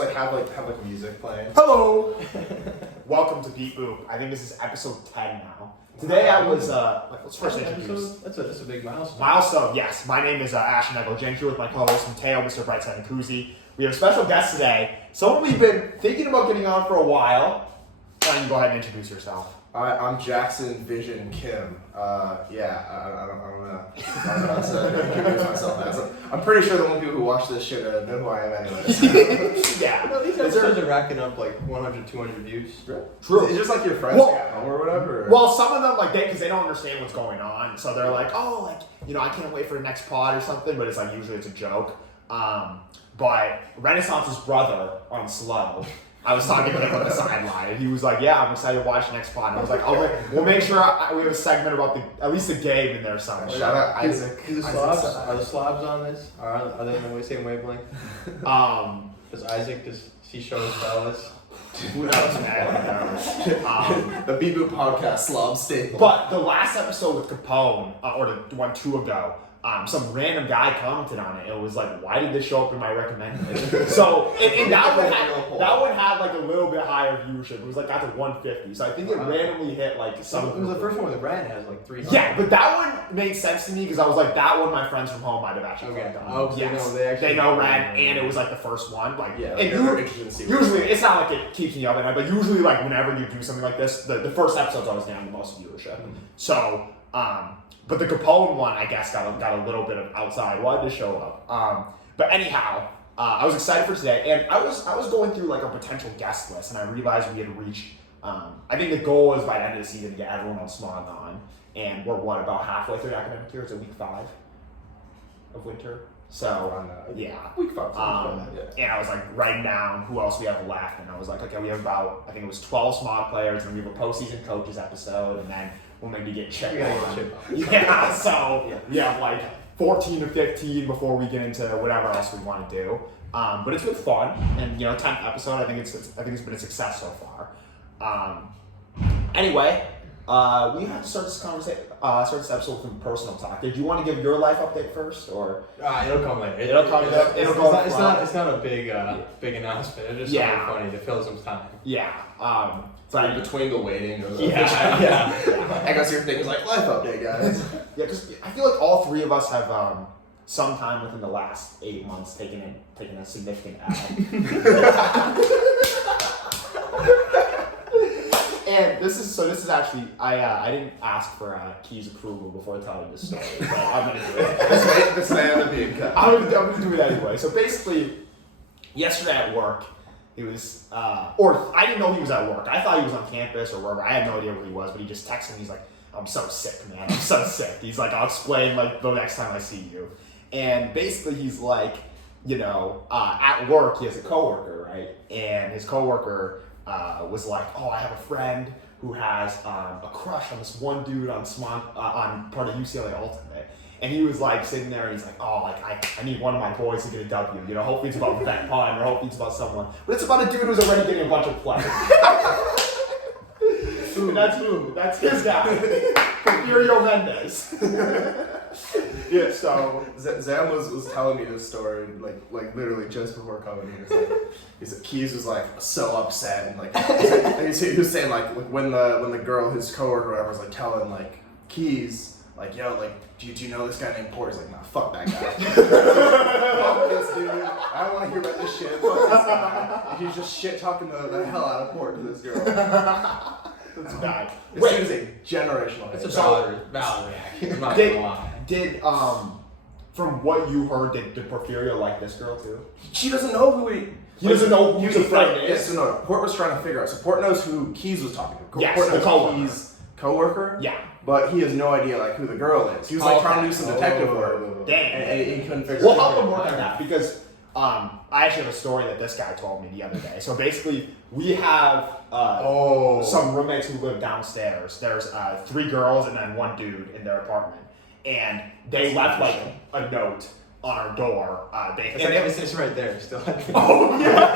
like have music playing. Hello! Welcome to Beat Boop. I think this is episode 10 now. Today I was, let's first introduce. That's a big milestone. Milestone, yes. My name is Ashton Egglejen, here with my co-host Mateo, Mr. Brightside and Koozie. We have a special guest today, someone we've been thinking about getting on for a while. Why don't you go ahead and introduce yourself? I'm Jackson Vision Kim. I don't know how to introduce myself as. I'm pretty sure the only people who watch this shit know who I am anyway. Yeah. No, these episodes are racking up like 100, 200 views. True. It's just like your friends at home or whatever. Well, some of them, because they don't understand what's going on, so they're like, oh, I can't wait for the next pod or something, but it's usually it's a joke. But Renaissance's brother on Slow, I was talking to him on the sideline, and he was like, yeah, I'm excited to watch the next pod. And I was like, we'll make sure we have a segment about at least the game in there somewhere. Shout out Isaac. Are the Slavs on this? Are they in the same wavelength? Does Isaac, does he show his fellas? Who knows, man? The Beat Boop podcast Slav staple. But the last episode with Capone, or the one 2 ago, some random guy commented on it. It was like, why did this show up in my recommended? So, and that one had like a little bit higher viewership. It was like got to 150. So I think it randomly hit like some. It was the first one with the brand has like 300. Yeah, but that one made sense to me because I was like, that one my friends from home might have actually clicked on. Oh, yes. They know Ren, and it was like the first one. Interested to usually it's not like it keeps me up at night, but usually like whenever you do something like this, the first episode's always down the most viewership. So, but the Capone one, I guess, got a little bit of outside. Wanted to show up. But anyhow, I was excited for today, and I was going through like our potential guest list, and I realized we had reached. I think the goal is by the end of the season to get everyone on Smaug on, and we're about halfway through the academic year. It's week 5 of winter. So yeah, week 5. And I was like writing down who else we have left, and I was like, okay, we have about 12 Smaug players, and we have a postseason coaches episode, and then we'll maybe get Chip. Yeah, so we have like 14 to 15 before we get into whatever else we want to do. But it's been fun, and 10th episode. I think it's been a success so far. Anyway, we have to start this conversation. Start this episode with some personal talk. Did you want to give your life update first, or it'll come later. It's not a big announcement. It's just something funny to fill some time. Yeah. So in between the waiting. Yeah. I guess your thing is like life update, guys. Yeah, because I feel like all three of us have sometime within the last 8 months taken a significant ad. And this is actually I didn't ask for Key's approval before telling this story, but I'm gonna do it. This may end up being cut. I'm gonna do it anyway. So basically, yesterday at work, he was or I didn't know he was at work. I thought he was on campus or wherever. I had no idea where he was, but he just texted me. He's like, "I'm so sick, man. I'm so sick." He's like, "I'll explain like the next time I see you." And basically, he's like, at work he has a coworker, right? And his coworker was like, "Oh, I have a friend who has a crush on this one dude on Smaug, on part of UCLA Ultimate." And he was like sitting there and he's like, "Oh, like I need one of my boys to get a W. Hopefully it's about that pun or hopefully it's about someone. But it's about a dude who's already getting a bunch of play." And that's his guy. Porfirio Mendez. Yeah, so Zam was telling me this story like literally just before coming here. He said Keys was like so upset and like he was saying like when the girl, his coworker or whatever, was like telling like Keys like, "Yo, like do you know this guy named Port?" He's like, "Nah, fuck that guy." Fuck this dude. I don't want to hear about this shit. Fuck this guy. And he's just shit talking the hell out of Port to this girl. That's bad. This dude is a generational. It's a valid reaction. I'm not gonna lie. Did from what you heard, did Porfirio like this girl too? She doesn't know who he doesn't know who the friend is. Yes, no. Port was trying to figure out. So Port knows who Keys was talking to. Yes, Port knows the coworker. Keys' coworker. Yeah. But he has no idea like who the girl is. He was like trying to do some detective work. Damn. And he couldn't figure it out. We'll help him work on that because I actually have a story that this guy told me the other day. So basically, we have some roommates who live downstairs. There's 3 girls and then 1 dude in their apartment, and they left like a note on our door. It's right there still. Oh yeah.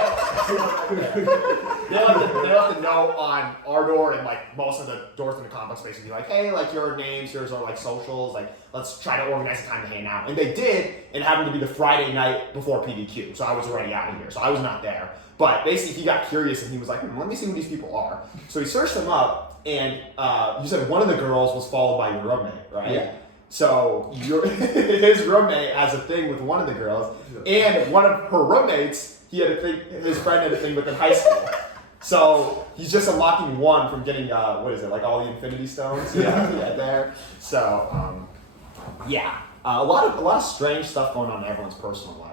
They left a note out on our door and like most of the doors in the complex space would be like, hey, like your names, here's our like socials, like let's try to organize a time to hang out. And they did, and it happened to be the Friday night before PDQ, so I was already out of here, so I was not there. But basically, he got curious and he was like, let me see who these people are. So he searched them up, and you said one of the girls was followed by your roommate, right? Yeah. So his roommate has a thing with one of the girls, and one of her roommates, he had a thing. His friend had a thing with in high school. So he's just unlocking one from getting what is it, like all the Infinity Stones? Yeah, there. So a lot of strange stuff going on in everyone's personal life.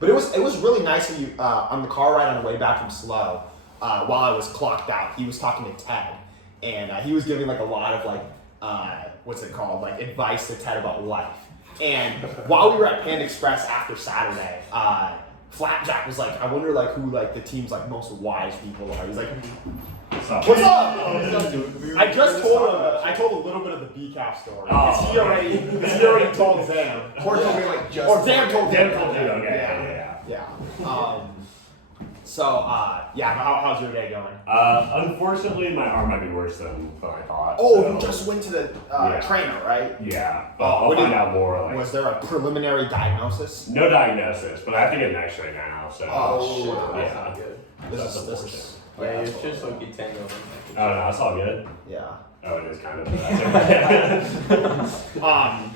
But it was really nice of you on the car ride on the way back from SLO. While I was clocked out, he was talking to Ted, and he was giving like a lot of like what's it called, like advice to Ted about life. And while we were at Panda Express after Saturday, Flapjack was like, I wonder like who like the team's like most wise people are. He's like, what's up? I just told him. I told a little bit of the BCAP story. Because he already told Zam. Or told me like just. Or Zam told him. Yeah. How's your day going? Unfortunately, my arm might be worse than I thought. Oh, so. you just went to the trainer, right? Yeah, but I'll find out more. Like, was there a preliminary diagnosis? no diagnosis, but I have to get an X-ray now. So. That's not good. This is Yeah, it's just like you tango. Oh no, it's all good. yeah. Oh, it is kind of.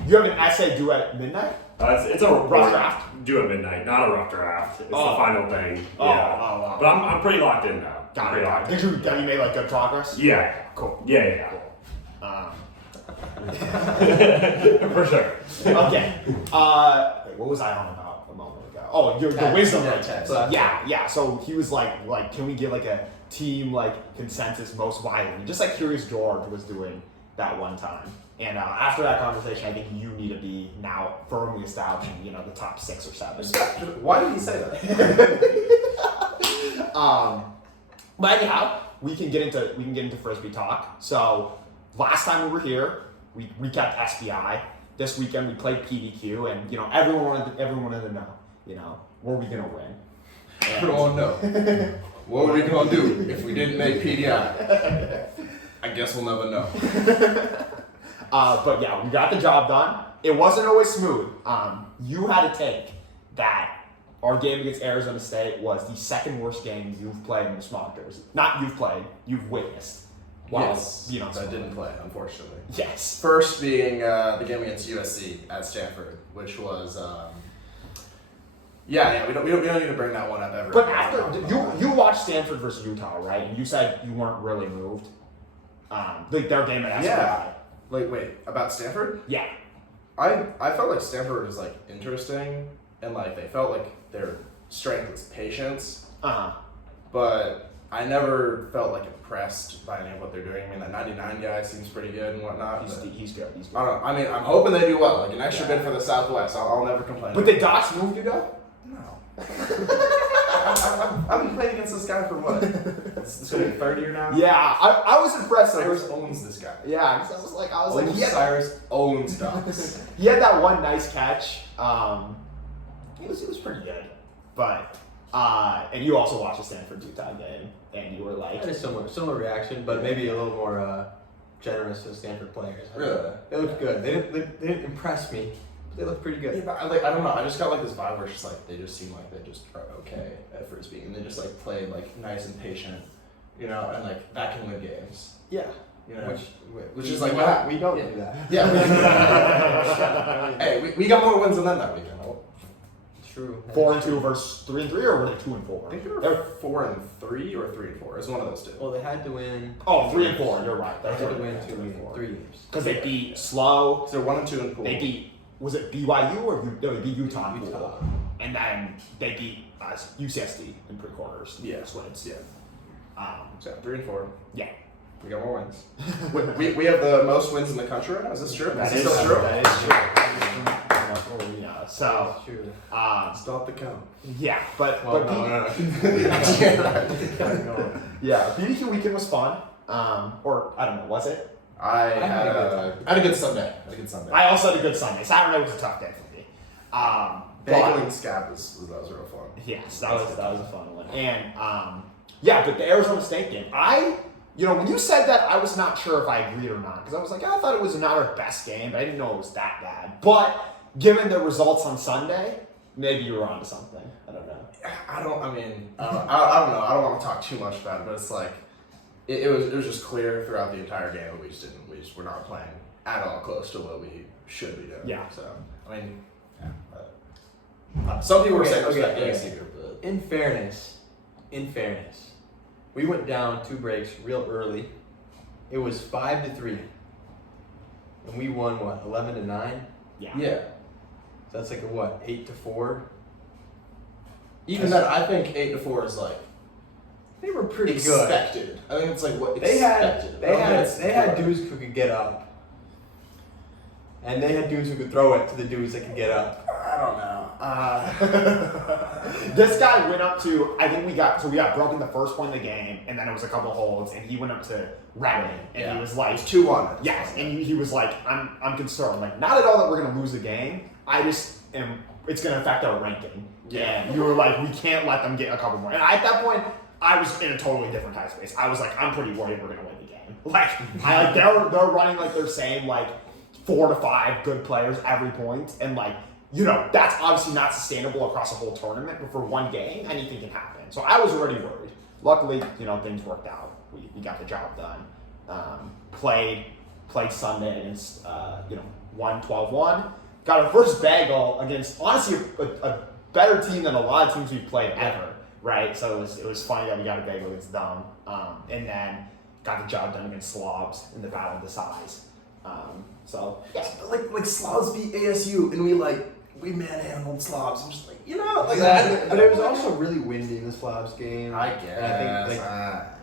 You have an essay due at midnight? It's a rough draft. Due at midnight, not a rough draft. It's the final thing. Wow. But I'm pretty locked in though. Got it. Have you made like good progress? Yeah. Cool. Yeah. Cool. For sure. Okay. What was I on about a moment ago? Oh, the wisdom test. Yeah. So he was like, can we get like a team like consensus most violent? Just like Curious George was doing that one time. And after that conversation, I think you need to be now firmly established in the top 6 or 7. Why did he say that? But anyhow, we can get into Frisbee talk. So last time we were here, we recapped SBI. This weekend we played PDQ, and everyone wanted to know, were we gonna win? Everyone know. What were we gonna do if we didn't make PDI? I guess we'll never know. But yeah, we got the job done. It wasn't always smooth. You had a take that our game against Arizona State was the second worst game you've played in the Smaug jersey. Not you've played, you've witnessed. Yes, I didn't play, unfortunately. Yes. First being the game against USC at Stanford, which was we don't need to bring that one up ever. But after you watched Stanford versus Utah, right? And you said you weren't really moved. Their game at SBI. Yeah. Wait, about Stanford? Yeah. I felt like Stanford was like interesting, and like they felt like their strength was patience. But I never felt like impressed by any of what they're doing. I mean, that 99 guy seems pretty good and whatnot. He's good. I don't know. I mean, I'm hoping they do well. Like an extra bid for the Southwest. I'll never complain. But did Dots move you though? No. I've been playing against this guy for what? It's going to be 3rd year now? Yeah, I was impressed. Cyrus owns this guy. Yeah, because I was like, Cyrus owns Dots. He had that one nice catch. It was pretty good. But and you also watched the Stanford Utah game, and you were like, I had a similar reaction, but maybe a little more generous to the Stanford players. Really? They looked good. They didn't impress me, but they looked pretty good. Yeah, but I don't know. I just got like this vibe where it's just like they just seem like they just are okay at Frisbee, and they just like play like nice and patient, and like that can win games. Yeah. Which is like what we don't do that. Yeah. Hey, we got more wins than them that weekend. True. 4-2 versus 3-3, or were they 2-4? I think they were 4-3 or 3-4. It's one of those two. Well, they had to win. Oh, 3-4. You're right. They had to win 3 games. Because they beat SLO. So they're 1-2 in pool. They beat, was it BYU or they beat Utah in pool? And then they beat UCSD in pre-quarters. Yeah. Wins. Yeah. So 3-4. Yeah. We got more wins. we have the most wins in the country right now. Is this true? That is is still true. That is true. So, Stop the count. Yeah, but no. Yeah, PDQ weekend was fun. Or I don't know, was it? I had a good Sunday. I also had a good Sunday. Saturday was a tough day for me. Bageling Scab was real fun. Yes, that was a fun one. And Yeah, but the Arizona State game, when you said that, I was not sure if I agreed or not. Because I was like, I thought it was not our best game, but I didn't know it was that bad. But given the results on Sunday, maybe you were onto something. I don't know. I don't know. I don't want to talk too much about it, but it's like, it was just clear throughout the entire game that we just were not playing at all close to what we should be doing. Yeah. So, I mean, some people were saying it was that ASU, but In fairness, we went down 2 breaks real early. It was 5-3, and we won 11-9. Yeah. yeah. So that's like a 8-4. Even that, I think 8-4 is like They were pretty good. expected. I think it's like what They expected. had dudes who could get up, and they had dudes who could throw it to the dudes that could get up. I don't know. This guy went up to, I think we got broken the first point of the game, and then it was a couple holds, and he went up to Ragebait, and he was like, It's 2-1. yes, and he was like, I'm concerned, like, not at all that we're gonna lose the game. I just am. It's gonna affect our ranking. Yeah. And you were like, we can't let them get a couple more. And at that point, I was in a totally different headspace. I was like, I'm pretty worried we're gonna win the game. Like, they're running like they're saying like 4 to 5 good players every point, and like, that's obviously not sustainable across a whole tournament. But for one game, anything can happen. So I was already worried. Luckily, things worked out. We got the job done. Played Sunday against won 12-1. Got our first bagel against honestly a better team than a lot of teams we've played ever, right? So it was funny that we got a bagel against them, and then got the job done against Slobs in the battle of the size. So yeah, But like Slavs beat ASU, and we manhandled Slavs. I'm just like, But it was also really windy in the Slavs game. I guess. And I think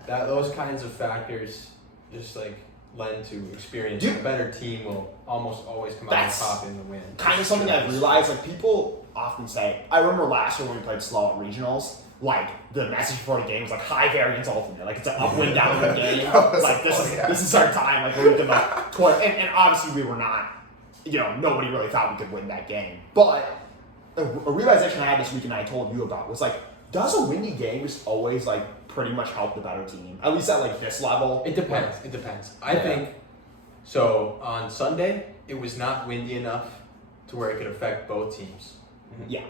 that those kinds of factors just lend to experience. A better team will almost always come out on top in the win. Kind of something I've realized, like, people often say, I remember last year when we played Slow at regionals, like, the message before the game was like high variance ultimate, like it's an upwind downwind game. Like this is our time, like we've been like toward, and obviously we were not, nobody really thought we could win that game. But a realization I had this weekend I told you about was like, does a windy game just always like pretty much help the better team? At least at like this level? It depends. I think so. On Sunday, it was not windy enough to where it could affect both teams. Yeah.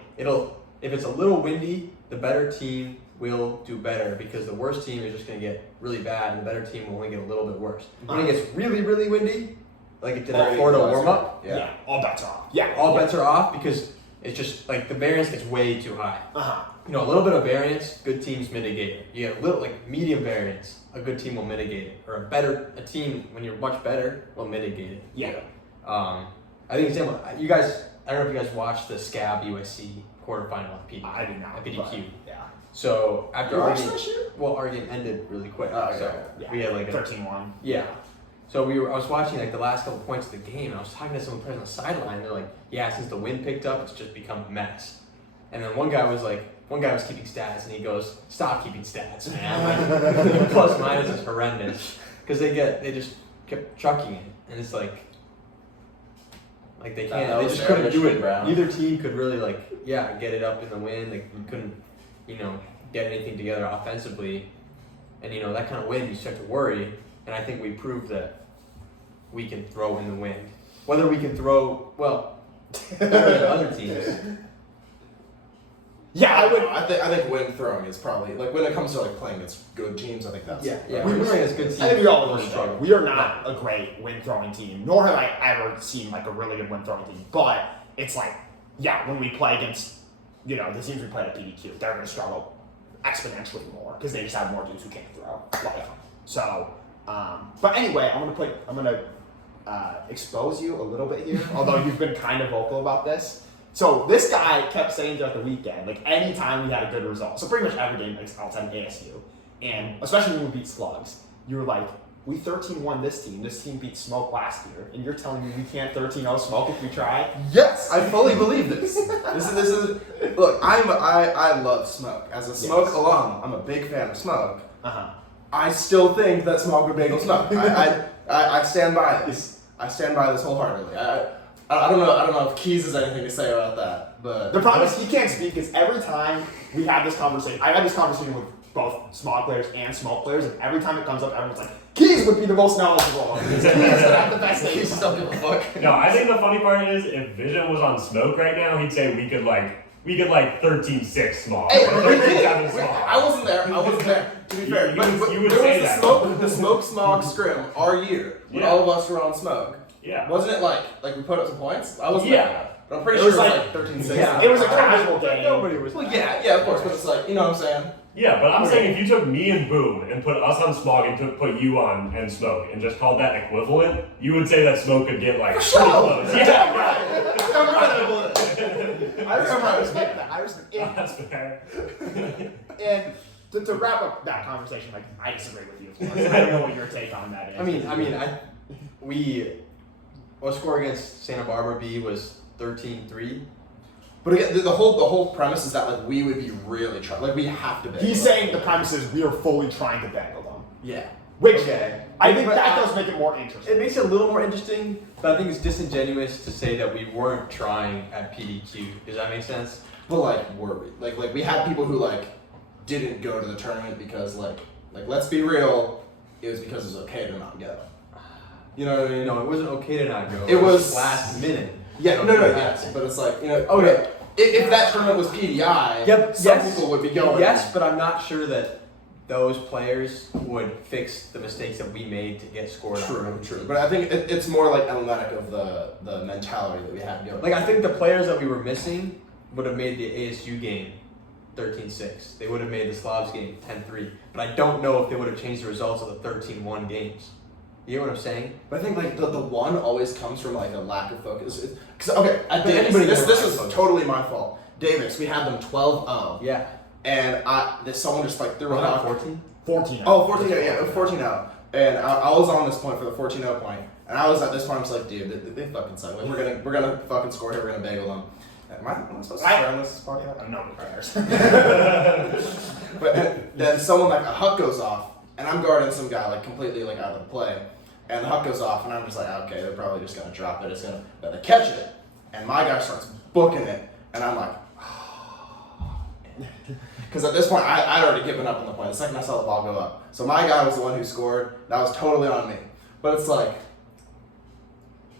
If it's a little windy, the better team will do better because the worst team is just going to get really bad and the better team will only get a little bit worse. When it gets really, really windy, like it did at Florida warm-up, yeah, all bets are off. Yeah. All bets are off because it's just like the variance gets way too high. Uh-huh. A little bit of variance, good teams mitigate it. You get a little medium variance, a good team will mitigate it. Or a team, when you're much better, will mitigate it. Yeah. I think example, I don't know if you guys watched the Scab USC quarterfinal at PDQ. I did not. At PDQ. Yeah. So after You our watched game, that shit? well, our game ended really quick. Oh, so Yeah. we had like 13-1. Yeah. So I was watching like the last couple points of the game, and I was talking to someone on the sideline. And they're like, "Yeah, since the wind picked up, it's just become a mess." And then one guy was keeping stats, and he goes, "Stop keeping stats, man! Like, plus minus is horrendous because they just kept chucking it, and it's like they can't, That they was just their couldn't do Michigan it. round. Neither team could really get it up in the wind. Like you couldn't, get anything together offensively, and that kind of wind you start to worry. And I think we proved that we can throw in the wind. Whether we can throw better than other teams. Yeah, I think wind throwing is probably when it comes to playing against good teams. I think that's We're playing as good teams. I think we all will agree. struggle. We are not a great wind throwing team, nor have I ever seen a really good wind throwing team. But it's when we play against the teams we played at PDQ, they're going to struggle exponentially more because they just have more dudes who can't throw. So, but anyway, I'm gonna expose you a little bit here, although you've been kind of vocal about this. So this guy kept saying throughout the weekend, anytime we had a good result, so pretty much every game outside of ASU, and especially when we beat Slugs, you were like, we 13-1 this team beat Smaug last year, and you're telling me we can't 13-0 Smaug if we try? Yes, I fully believe this. This is look. I love Smaug. As a Smaug alum, I'm a big fan of Smaug. Uh-huh. I still think that Smaug would bagel Smaug. I stand by this. I stand by this wholeheartedly. I don't know if Keys has anything to say about that. The problem is he can't speak because every time we have this conversation, I've had this conversation with both Smaug players and Smoke players, and every time it comes up, everyone's like, Keys would be the most knowledgeable. Keys would have the best name. Keys don't give a fuck. No, I think the funny part is if Vision was on Smoke right now, he'd say we could like 13-6 Smaug. Hey, or 13-7 Smaug. I wasn't there. To be fair, you would there say was that. the smoke Smaug scrim our year when Yeah. all of us were on Smoke. Yeah. Wasn't it like we put up some points? I wasn't Yeah. there. But I'm pretty It sure was it was like- like 13-6. Yeah. It was a casual game. Nobody was. Well, yeah, of course, but it's like, you know what I'm saying? Yeah, but I'm saying if you took me and Boom and put us on Smaug and put you on and Smoke and just called that equivalent, you would say that Smoke could get like pretty close. Yeah, I respect that. I respect it. that's fair. And to wrap up that conversation, like I disagree with you. Of course. I don't know what your take on that is. Our score against Santa Barbara B was 13-3. But again, the whole premise is that like we would be really trying, like we have to be. He's saying the premise is we are fully trying to bagel them. Yeah. Which Okay. I think But that does make it more interesting. It makes it a little more interesting, but I think it's disingenuous to say that we weren't trying at PDQ. Does that make sense? But like, were we? Like we had people who like didn't go to the tournament because like let's be real, it was because it was okay to not go. You know what I mean? No, it wasn't okay to not go. It was last minute. Yeah, no, yes, but it's like, you know, okay, if that tournament was PDI, some people would be going. Yes, but I'm not sure that those players would fix the mistakes that we made to get scored on. True. But I think it's more like emblematic of the mentality that we had going. Like, I think the players that we were missing would have made the ASU game 13-6. They would have made the Slavs game 10-3. But I don't know if they would have changed the results of the 13-1 games. You know what I'm saying? But I think like the one always comes from like a lack of focus. Because okay, at But Davis, anybody this can is focus. totally my fault. Davis, we had them 12-0. Yeah. And someone just like threw Was it that off. 14? 14. Oh, 14-0, yeah, 14-0. And I was on this point for the 14-0 point. And I was at this point, I was like, dude, they fucking suck. Like, we're gonna fucking score here, we're gonna bagel them. Am I supposed to swear on this podcast? No one cares. But then someone like a huck goes off, and I'm guarding some guy like completely like out of the play, and the huck goes off, and I'm just like, okay, they're probably just gonna drop it. But they catch it, and my guy starts booking it, and I'm like, because at this point I'd already given up on the point. The second I saw the ball go up, so my guy was the one who scored. That was totally on me. But it's like,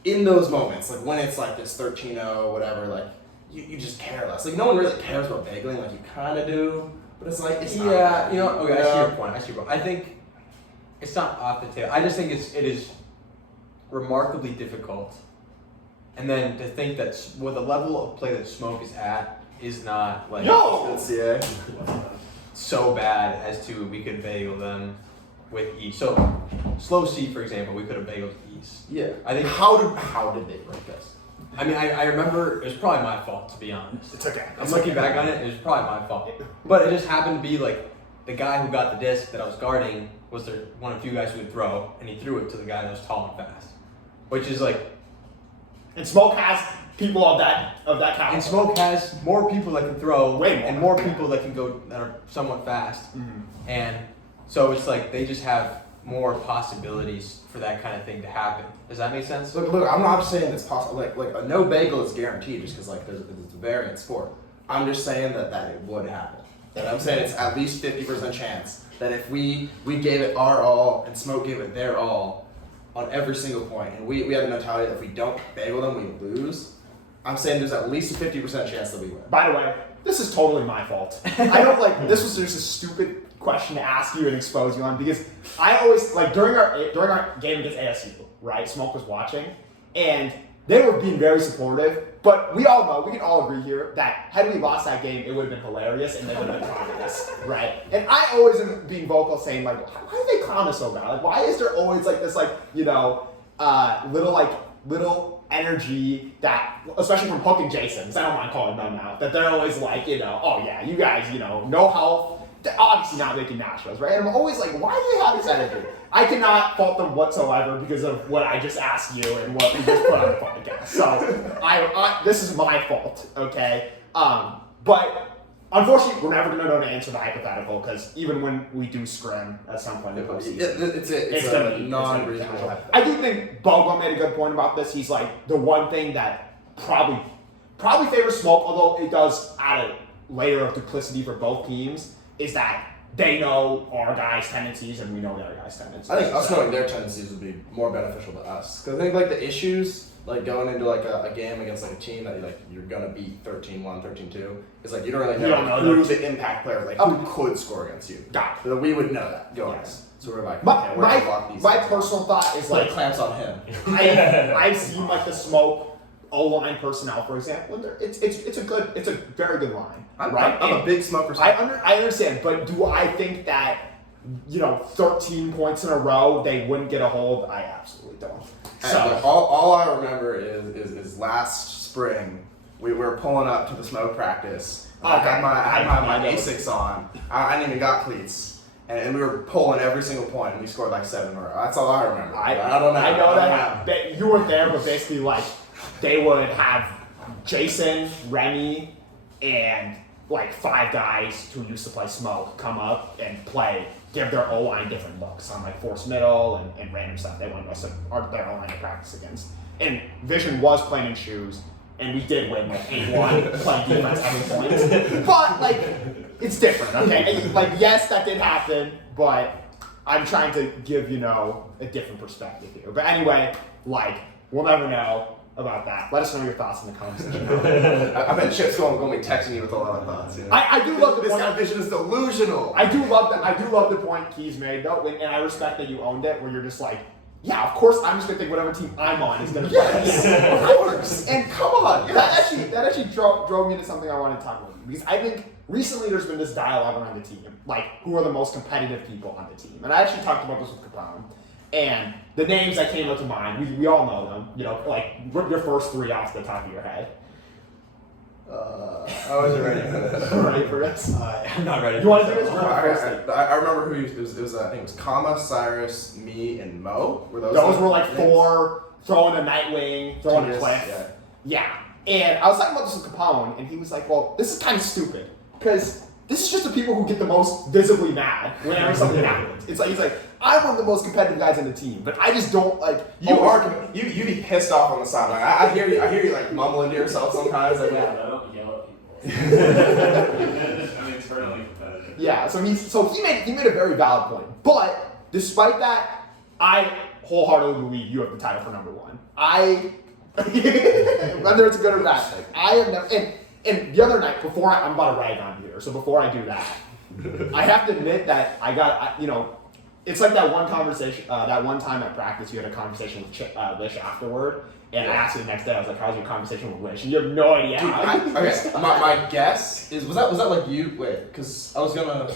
in those moments, like when it's like this 13-0, whatever, like you just care less. Like no one really cares about bagling. Like you kind of do. But it's like, it's not Yeah, you know, okay, I see Yeah. your point. I think it's not off the table. I just think it is remarkably difficult. And then to think that with the level of play that Smoke is at is not like NCAA. so bad as to we could bagel them with ease. So slow C, for example, we could have bageled ease. Yeah. I think How did they break us? I mean, I remember it was probably my fault, to be honest. It's okay. I'm looking back on it, it was probably my fault. But it just happened to be like the guy who got the disc that I was guarding was one of the few guys who would throw, and he threw it to the guy that was tall and fast. Which is like, And Smoke has people of that caliber. and Smoke has more people that can throw, Way more. and more people that can go that are somewhat fast. Mhm. And so it's like they just have more possibilities for that kind of thing to happen. Does that make sense? Look, I'm not saying it's possible. Like a no bagel is guaranteed just because like there's a variant sport. I'm just saying that it would happen. That I'm saying it's at least 50% chance that if we gave it our all and Smoke gave it their all on every single point, and we had the mentality that if we don't bagel them, we lose. I'm saying there's at least a 50% chance that we win. By the way, this is totally my fault. I don't like this was just a stupid question to ask you and expose you on because I always like during our game against ASU, right? Smoke was watching and they were being very supportive, but we all know, we can all agree here that had we lost that game, it would have been hilarious and they would have been clowning us, right? And I always am being vocal saying like, why do they clown us so bad? Like, why is there always like this like, you know, little energy that, especially from Hook and Jason, because I don't mind calling them out, that they're always like, you know, oh yeah, you guys, you know, no health, they're obviously not making nationals, right? And I'm always like, why do they have this energy? I cannot fault them whatsoever because of what I just asked you and what we just put on the podcast. So this is my fault, okay? But unfortunately, we're never going to know the answer to the hypothetical because even when we do scrim at some point in the postseason, It's gonna a be non-reasonable. I do think Bogo made a good point about this. He's like, the one thing that probably probably favor Smoke, although it does add a layer of duplicity for both teams, is that they know our guys' tendencies and we know their guys' tendencies. I think us knowing their tendencies would be more beneficial to us. Because I think like the issues, like going into like a game against like a team that you're gonna beat 13-1, 13-2, is like you don't really know who the impact player, like who could score against you. Got it. So we would know that going in. So we're like, My, okay, we're gonna block these. my personal thought is like like clamps on him. I've seen like the Smoke O-line personnel, for example, and it's a very good line. I'm right? a big Smoker. I understand, but do I think that 13 points in a row they wouldn't get a hold? I absolutely don't. So all I remember is last spring we were pulling up to the Smoke practice. I had my Asics on. I hadn't even got cleats. And we were pulling every single point, and we scored like 7 in a row. That's all I remember. I don't know. I know that you weren't there, but basically, like, they would have Jason, Remy, and like 5 guys who used to play Smoke come up and give their O-line different looks on like force middle and random stuff they wanted us to their O-line to practice against. And Vision was playing in shoes, and we did win like 8-1 playing defense having points. But like, it's different, okay? And, like, yes, that did happen, but I'm trying to give a different perspective here. But anyway, like, we'll never know about that. Let us know your thoughts in the comments section. I bet Chip's going to be texting you with a lot of thoughts. I do love the this point. guy Vision is delusional. I do love the point Keys made though, and I respect that you owned it. Where you're just like, yeah, of course I'm just gonna think whatever team I'm on is gonna play. Yes, of course. And come on, yes. that actually drove me into something I wanted to talk about because I think recently there's been this dialogue around the team, like who are the most competitive people on the team, and I actually talked about this with Capone. And the names that came up to mind, we all know them. Like your first 3 off the top of your head. I wasn't ready for this. Ready for this? I'm not ready. You want to do this? I remember who it was. I think it was Kama, Cyrus, me, and Mo. Were those were like 4 throwing a Nightwing, throwing a Cliff. Yeah. And I was talking about this with Capone, and he was like, "Well, this is kind of stupid because this is just the people who get the most visibly mad whenever something happens." It's like he's like, "I'm one of the most competitive guys in the team, but I just don't like." You be pissed off on the sideline. I hear you like mumbling to yourself sometimes. Like, I don't yell at people. I'm internally competitive. Yeah, so he made a very valid point. But despite that, I wholeheartedly believe you have the title for number 1. Whether it's a good or bad thing, I have never. And the other night, I'm about to rag on you here. So before I do that, I have to admit that I got it's like that one conversation, that one time at practice you had a conversation with Lish afterward. And I asked you the next day, I was like, "How's your conversation with Wish?" And you have no idea how. Okay, my guess is was that like you? Wait, because I was gonna.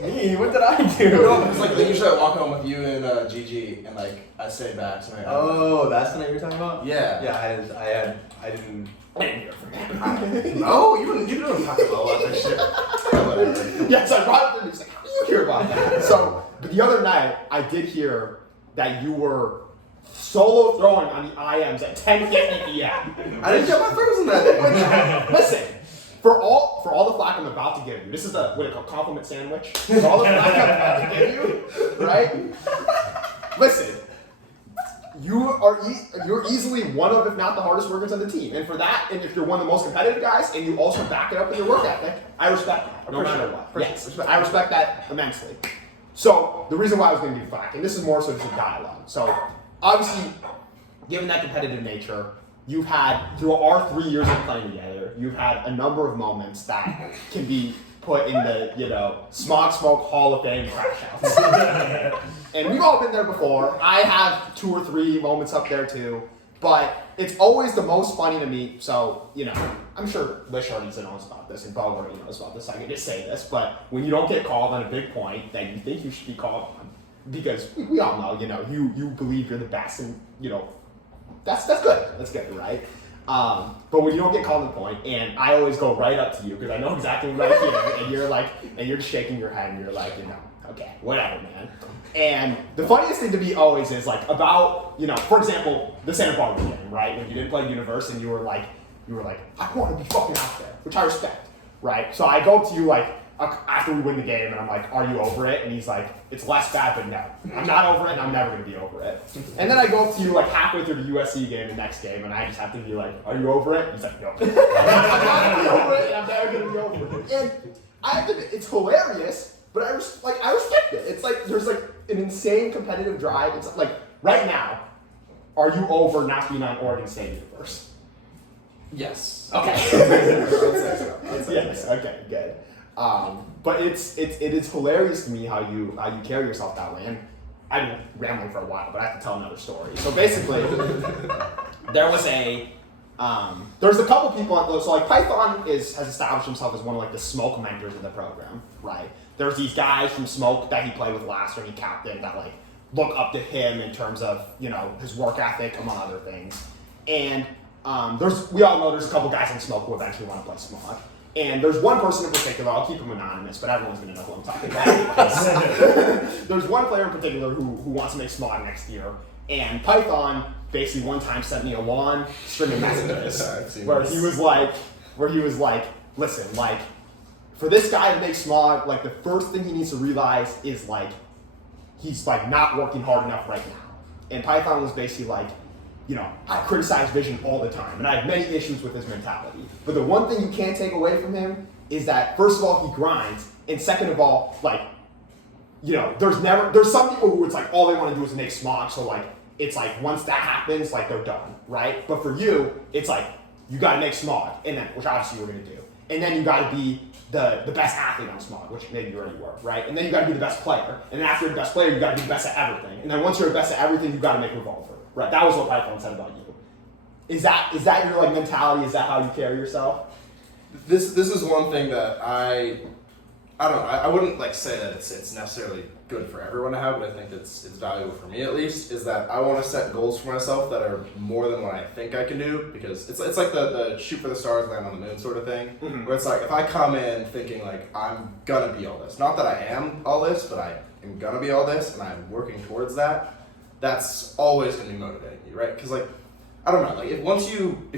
Me? What did I do? No, because like usually I walk home with you and Gigi, and like I stay back. So oh, that's the night you're talking about? Yeah. Yeah, I didn't. No, you didn't talk about a lot of that shit. Yes, I brought it. He's like, "How do you hear about that?" So, but the other night I did hear that you were solo throwing on the IMs at 10:50 p.m. I didn't get my throws in that day. Listen, for all the flack I'm about to give you, this is the compliment sandwich. For all the flack I'm about to give you, right? Listen, you're easily one of, if not the hardest workers on the team, and for that, and if you're one of the most competitive guys, and you also back it up with your work ethic, I respect that, no matter what. Yes, I respect that immensely. So the reason why I was going to do flack, and this is more so just a dialogue. So obviously, given that competitive nature, you've had, through our 3 years of playing together, you've had a number of moments that can be put in the, Smaug Hall of Fame crashouts. And we've all been there before. I have 2 or 3 moments up there too. But it's always the most funny to me. So, I'm sure Lish already knows about this and Bo already knows about this. So I can just say this. But when you don't get called on a big point that you think you should be called on, because we all know, you believe you're the best, and that's good. That's good, right? But when you don't get called on the point, and I always go right up to you because I know exactly what I hear, and you're like, and you're just shaking your head, and you're like, okay, whatever, man. And the funniest thing to me always is like about, for example, the Santa Barbara game, right? When you didn't play Universe, and you were like, I want to be fucking out there, which I respect, right? So I go up to you like after we win the game, and I'm like, "Are you over it?" And he's like, "It's less bad, but no, I'm not over it, and I'm never gonna be over it." And then I go up to you like halfway through the USC game, the next game, and I just have to be like, "Are you over it?" And he's like, "No, I'm not gonna be over it, and I'm never gonna be over it." And I have to, it's hilarious, but I respect it. It's like there's like an insane competitive drive. It's like right now, are you over not being on Oregon State Universe? Yes. Okay. I'd say so. Yes. Okay. Good. But it is hilarious to me how you carry yourself that way. And I've been rambling for a while, but I have to tell another story. So basically, there's a couple people. So like Python has established himself as one of like the Smoke mentors of the program, right? There's these guys from Smoke that he played with last year, and he captained that like look up to him in terms of his work ethic among other things. And we all know there's a couple guys in Smoke who eventually want to play Smaug. And there's one person in particular, I'll keep him anonymous, but everyone's going to know who I'm talking about. There's one player in particular who wants to make Smaug next year. And Python basically one time sent me a long string of messages where he was like, listen, like, for this guy to make Smaug, like, the first thing he needs to realize is, like, he's, like, not working hard enough right now. And Python was basically like, I criticize Vision all the time, and I have many issues with his mentality. But the one thing you can't take away from him is that, first of all, he grinds, and second of all, like, there's some people who it's like all they want to do is make Smaug, so like, it's like once that happens, like they're done, right? But for you, it's like, you gotta make Smaug, and then, which obviously you're gonna do. And then you gotta be the best athlete on Smaug, which maybe you already were, right? And then you gotta be the best player. And then after you're the best player, you gotta be the best at everything. And then once you're the best at everything, you gotta make Revolver. Right, that was what Python said about you. Is that your like mentality? Is that how you carry yourself? This is one thing that I don't know. I wouldn't like say that it's necessarily good for everyone to have, but I think it's valuable for me at least. Is that I want to set goals for myself that are more than what I think I can do, because it's like the shoot for the stars, land on the moon sort of thing. Mm-hmm. Where it's like if I come in thinking like I'm gonna be all this, not that I am all this, but I am gonna be all this, and I'm working towards that. That's always going to be motivating you, right? Because, like, I don't know, like, if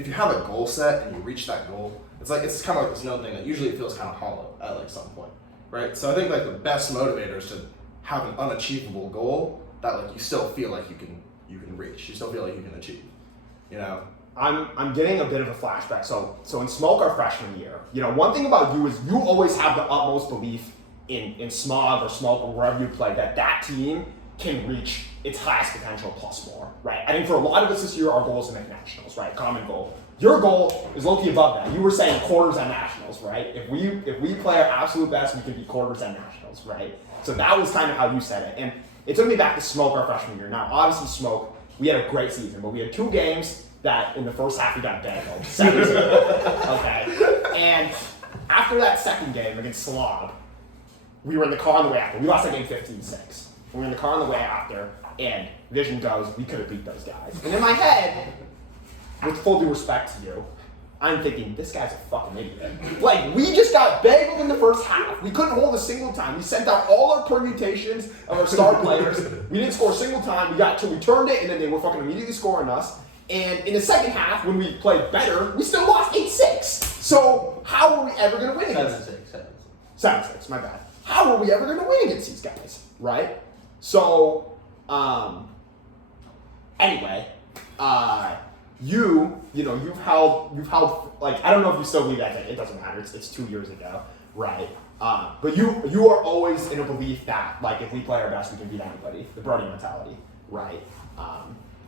you have a goal set and you reach that goal, it's kind of like this known thing that usually it feels kind of hollow at, like, some point, right? So I think, like, the best motivator is to have an unachievable goal that, like, you still feel like you can reach, you still feel like you can achieve, I'm getting a bit of a flashback. So in Smoke our freshman year, one thing about you is you always have the utmost belief in Smaug or Smoke or wherever you play that team can reach its highest potential plus more, right? I think for a lot of us this year, our goal is to make nationals, right? Common goal. Your goal is low-key above that. You were saying quarters at nationals, right? If we play our absolute best, we can be quarters at nationals, right? So that was kind of how you said it. And it took me back to Smoke our freshman year. Now, obviously Smoke, we had a great season, but we had 2 games that in the first half we got bagelled. 7-0. Okay. And after that second game against Slog, we were in the car on the way after. We lost that game 15-6. We were in the car on the way after, and Vision goes, we could have beat those guys. And in my head, with full due respect to you, I'm thinking, this guy's a fucking idiot. Like, we just got bageled in the first half. We couldn't hold a single time. We sent out all our permutations of our star players. We didn't score a single time. We turned it, and then they were fucking immediately scoring us. And in the second half, when we played better, we still lost 8-6. So how are we ever going to win against 7-6, my bad. How are we ever going to win against these guys, right? So, anyway, you've held, like, I don't know if you still believe that, it doesn't matter, it's 2 years ago, right? But you are always in a belief that, like, if we play our best, we can beat anybody, the Brody mentality, right?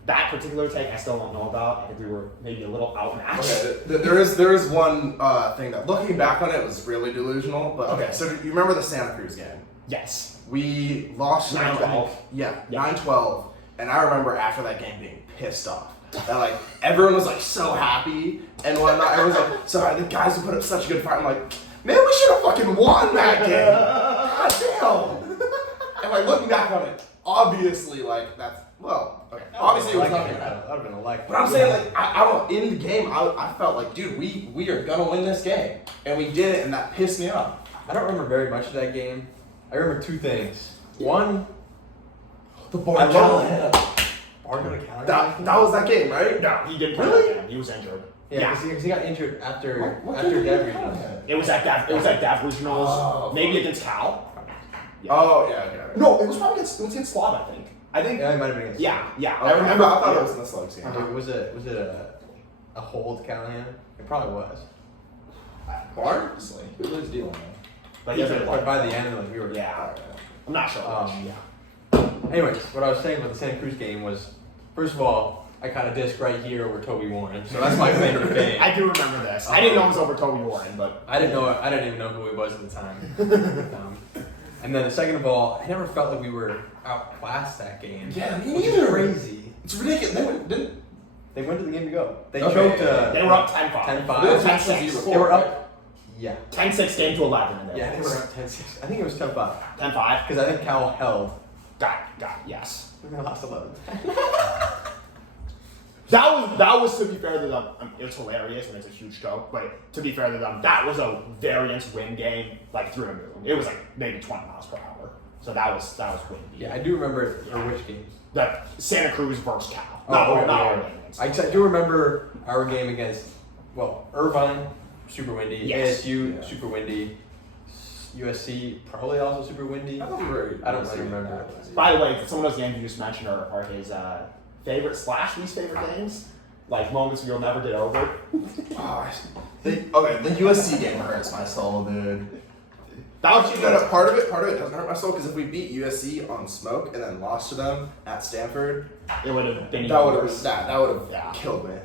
That particular take I still don't know about. I think we were maybe a little outmatched. Okay, there is one thing that, looking back on it, was really delusional, but okay, so you remember the Santa Cruz game? Yes. We lost 9-12. 9-12, and I remember after that game being pissed off. That like everyone was like so happy and whatnot. Everyone was like, sorry, the guys who put up such a good fight. I'm like, man, we should have fucking won that game. God damn. And like looking back on it, obviously like that's okay. Obviously it was nothing. That would have been a like. But I'm saying like I don't know, in the game I felt like, dude, we are gonna win this game, and we did it, and that pissed me off. I don't remember very much of that game. I remember 2 things. One, the Barcelona. Barcelona. That was that game, right? No, he didn't play Really? that game. He was injured. Yeah, because he got injured after What after game Dev did he regionals. have? It was at Dev regionals, Oh, maybe against Cal. Oh yeah, okay. No, it was probably against Smaug, I think. Yeah, it might have been against. Yeah. Okay, I remember. I thought it was in the slugs game. Was it a hold Callahan? It probably was. Honestly, who was dealing with? But he hasn't But by the end, like we were. Yeah. I'm not sure. Anyways, what I was saying about the Santa Cruz game was, first of all, I caught a disc right here where Toby Warren, so that's my claim to fame. I do remember this. I didn't know it was over Toby Warren, but I didn't even know who he was at the time. And then second of all, I never felt like we were outclassed that game. Yeah, me which is neither. crazy. It's ridiculous. They went to the game to go. They Okay, choked. they were up 10-5. 10-5. They were 10-6. They were up. Yeah. 10-6 game to 11 in there. Yeah, they were up 10-6. I think it was 10-5. 10-5. Because I think Cal held. Got it, yes. And they lost 11. That was to be fair to them. It was hilarious and it's a huge joke, but to be fair to them, that was a variance win game, like through and through. It was like maybe 20 miles per hour. So that was win. Yeah, I do remember which games. That Santa Cruz versus Cal. Oh, I do remember our game against, Irvine, super windy. Yes. ASU, super windy. USC, probably also super windy. I don't really remember. By the way, some of those games you just mentioned are his favorite / least favorite games. Like moments you'll never get over. The USC game hurts my soul, dude. That was Part of it doesn't hurt my soul because if we beat USC on Smoke and then lost to them at Stanford, it would have been that would worse. have killed me.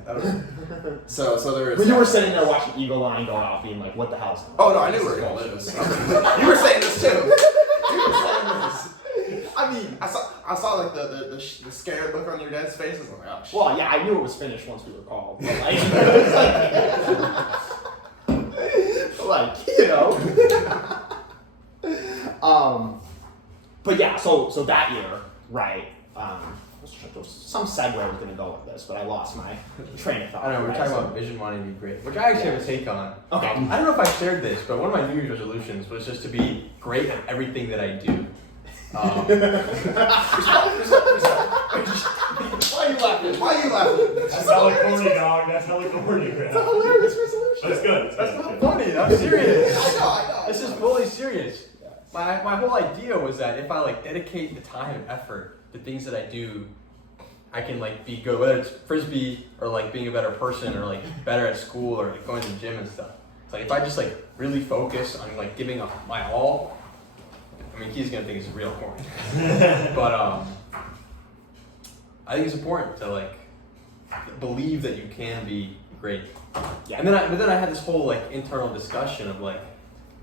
So there is. When you were sitting there watching Eagle Line go out, being like, "What the hell's going on?" Oh no, I knew we were gonna lose. You were saying this too. You were saying this. I mean, I saw like the scared look on your dad's face. I was like, oh shit. Well, yeah, I knew it was finished once we were called. But like you know. But yeah, so that year, right? Some segue was gonna go with this, but I lost my train of thought. I don't know, we're right? talking about vision wanting to be great, which I actually have a take on. Okay. I don't know if I shared this, but one of my New Year's resolutions was just to be great at everything that I do. Why are you laughing? That's hella corny, dog. That's hella corny, man. It's a hilarious resolution. That's good. That's not funny, I'm serious. I know. This is fully serious. My whole idea was that if I like dedicate the time and effort to things that I do, I can like be good, whether it's frisbee or like being a better person or like better at school or like going to the gym and stuff. It's like if I just like really focus on like giving up my all, I mean he's gonna think it's real corny. But I think it's important to like believe that you can be great. Yeah. And then I had this whole like internal discussion of like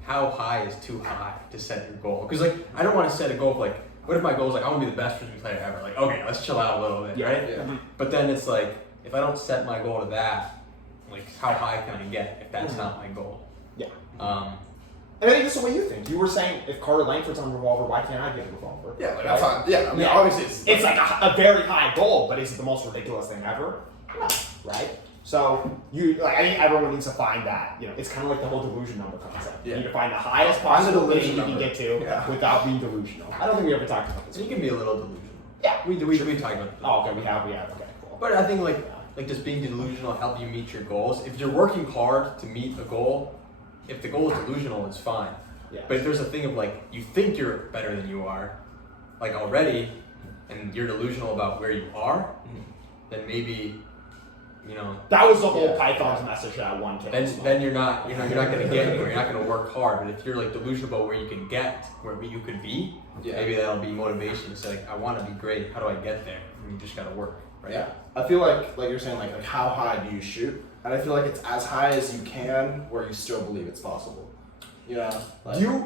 how high is too high to set your goal? Because like I don't want to set a goal of like what if my goal is like I want to be the best frisbee player ever? Like okay, let's chill out a little bit, right? Yeah. But then it's like if I don't set my goal to that, like how high can I get if that's not my goal? Yeah. And I think that's the way you think. You were saying if Carter Langford's on revolver, why can't I get a revolver? Yeah, like that's not. Yeah, I mean obviously it's like a very high goal, but is it the most ridiculous thing ever? No, right? So I think everyone needs to find that. You know, it's kind of like the whole delusion number concept. Yeah. You need to find the highest Find the possible thing delusion you can number. get to Yeah. without being delusional. I don't think we ever talked about this. so you can be a little delusional. Yeah, We talked about it. Oh, okay, we have. Okay, cool. But I think like does being delusional help you meet your goals? If you're working hard to meet a goal, if the goal is delusional, it's fine. Yeah. But if there's a thing of like you think you're better than you are, like already, and you're delusional about where you are, then maybe, you know, That was the whole Yeah. Python's message that one kid. then you're not going to get anywhere. You're not going to work hard. But if you're like delusional about where you can get, where you could be, Yeah. maybe that'll be motivation to say like I want to be great. How do I get there? And you just got to work, right? Yeah, I feel like you're saying like how high do you shoot? And I feel like it's as high as you can where you still believe it's possible. You know? Like, Do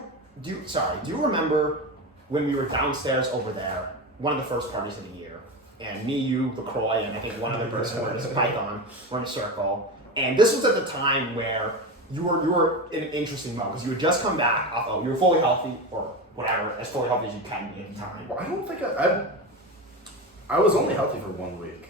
you remember when we were downstairs over there, one of the first parties of the year, and me, you, LaCroix, and I think one other person was Python, were in a circle, and this was at the time where you were in an interesting mode because you had just come back off, you were fully healthy or whatever, as fully healthy as you can be at the time. well, I don't think I was only healthy for 1 week.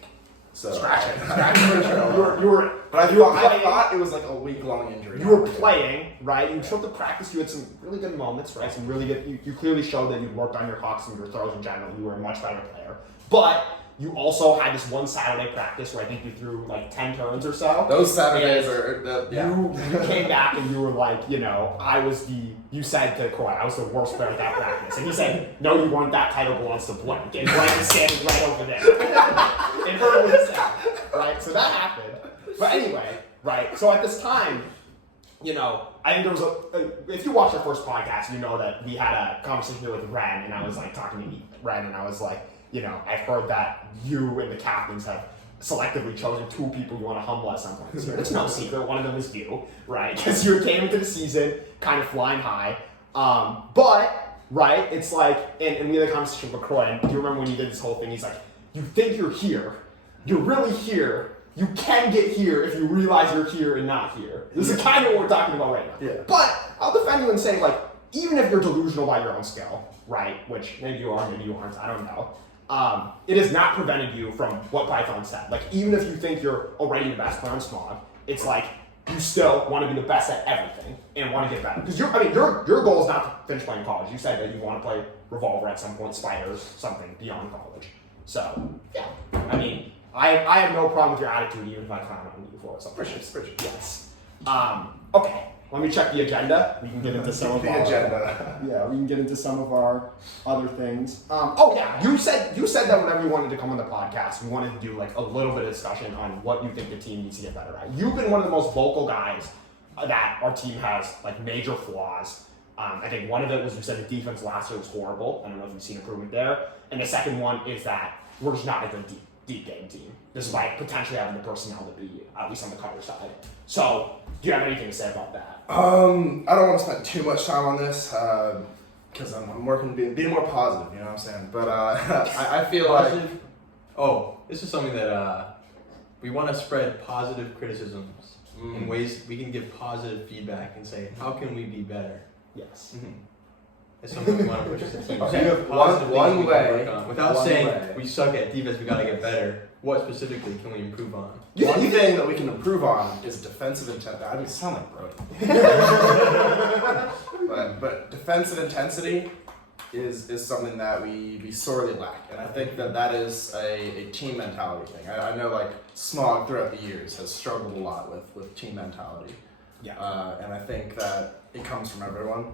So Scratching. for sure. You were But I you were thought, playing. I thought it was like a week-long injury. You were playing, right? You showed the practice. You had some really good moments, right? Some really good. You clearly showed that you worked on your hooks and your throws in general. You were a much better player. But You also had this one Saturday practice where I think you threw like 10 turns or so. Those Saturdays And yeah. You came back and you were like, you said to Croy, I was the worst player at that practice. And he said, no, you weren't, that title belongs to Blank. And Blank is standing right over there. It hurt what he said, right? So that happened. But anyway, right, so at this time, I think there was if you watched our first podcast, you know that we had a conversation here with Ren, and I was like talking to Ren, and I was like, I've heard that you and the captains have selectively chosen 2 people you want to humble at some point this year. It's no secret, one of them is you, right? Because you came into the season kind of flying high. But, right, it's like, and we had a conversation with McCroy, and do you remember when you did this whole thing? He's like, you think you're here, you're really here, you can get here if you realize you're here and not here. This is kind of what we're talking about right now. Yeah. But I'll defend you and say, like, even if you're delusional by your own skill, right, which maybe you are, maybe you aren't, I don't know, it has not prevented you from what Python said. Like, even if you think you're already the best player in Smaug, it's like, you still want to be the best at everything and want to get better. Because your goal is not to finish playing college. You said that you want to play Revolver at some point, Spiders, something beyond college. So, yeah. I have no problem with your attitude, even if I clown on you for it. So Appreciate. yes. Okay. Let me check the agenda. We can get into some of The our agenda. Yeah, we can get into some of our other things. You said that whenever you wanted to come on the podcast, we wanted to do like a little bit of discussion on what you think the team needs to get better at. You've been one of the most vocal guys that our team has like major flaws. I think one of it was you said the defense last year was horrible. I don't know if you've seen improvement there. And the second one is that we're just not a good deep game team, despite potentially having the personnel to be at least on the cover side. So, do you have anything to say about that? I don't want to spend too much time on this because I'm working being more positive. You know what I'm saying? But I feel Positive. This is something that we want to spread positive criticisms in ways we can give positive feedback and say, how can we be better? Yes. Mm-hmm. It's something we want to push the team. Okay. So you have positive One things we way- can work on. Without one saying way. we suck at defense, we got to get better. What specifically can we improve on? One thing that we can improve on is defensive intensity. I sound like Brody. but defensive intensity is something that we sorely lack, and I think that is a team mentality thing. I know like Smaug throughout the years has struggled a lot with team mentality. Yeah. And I think that it comes from everyone.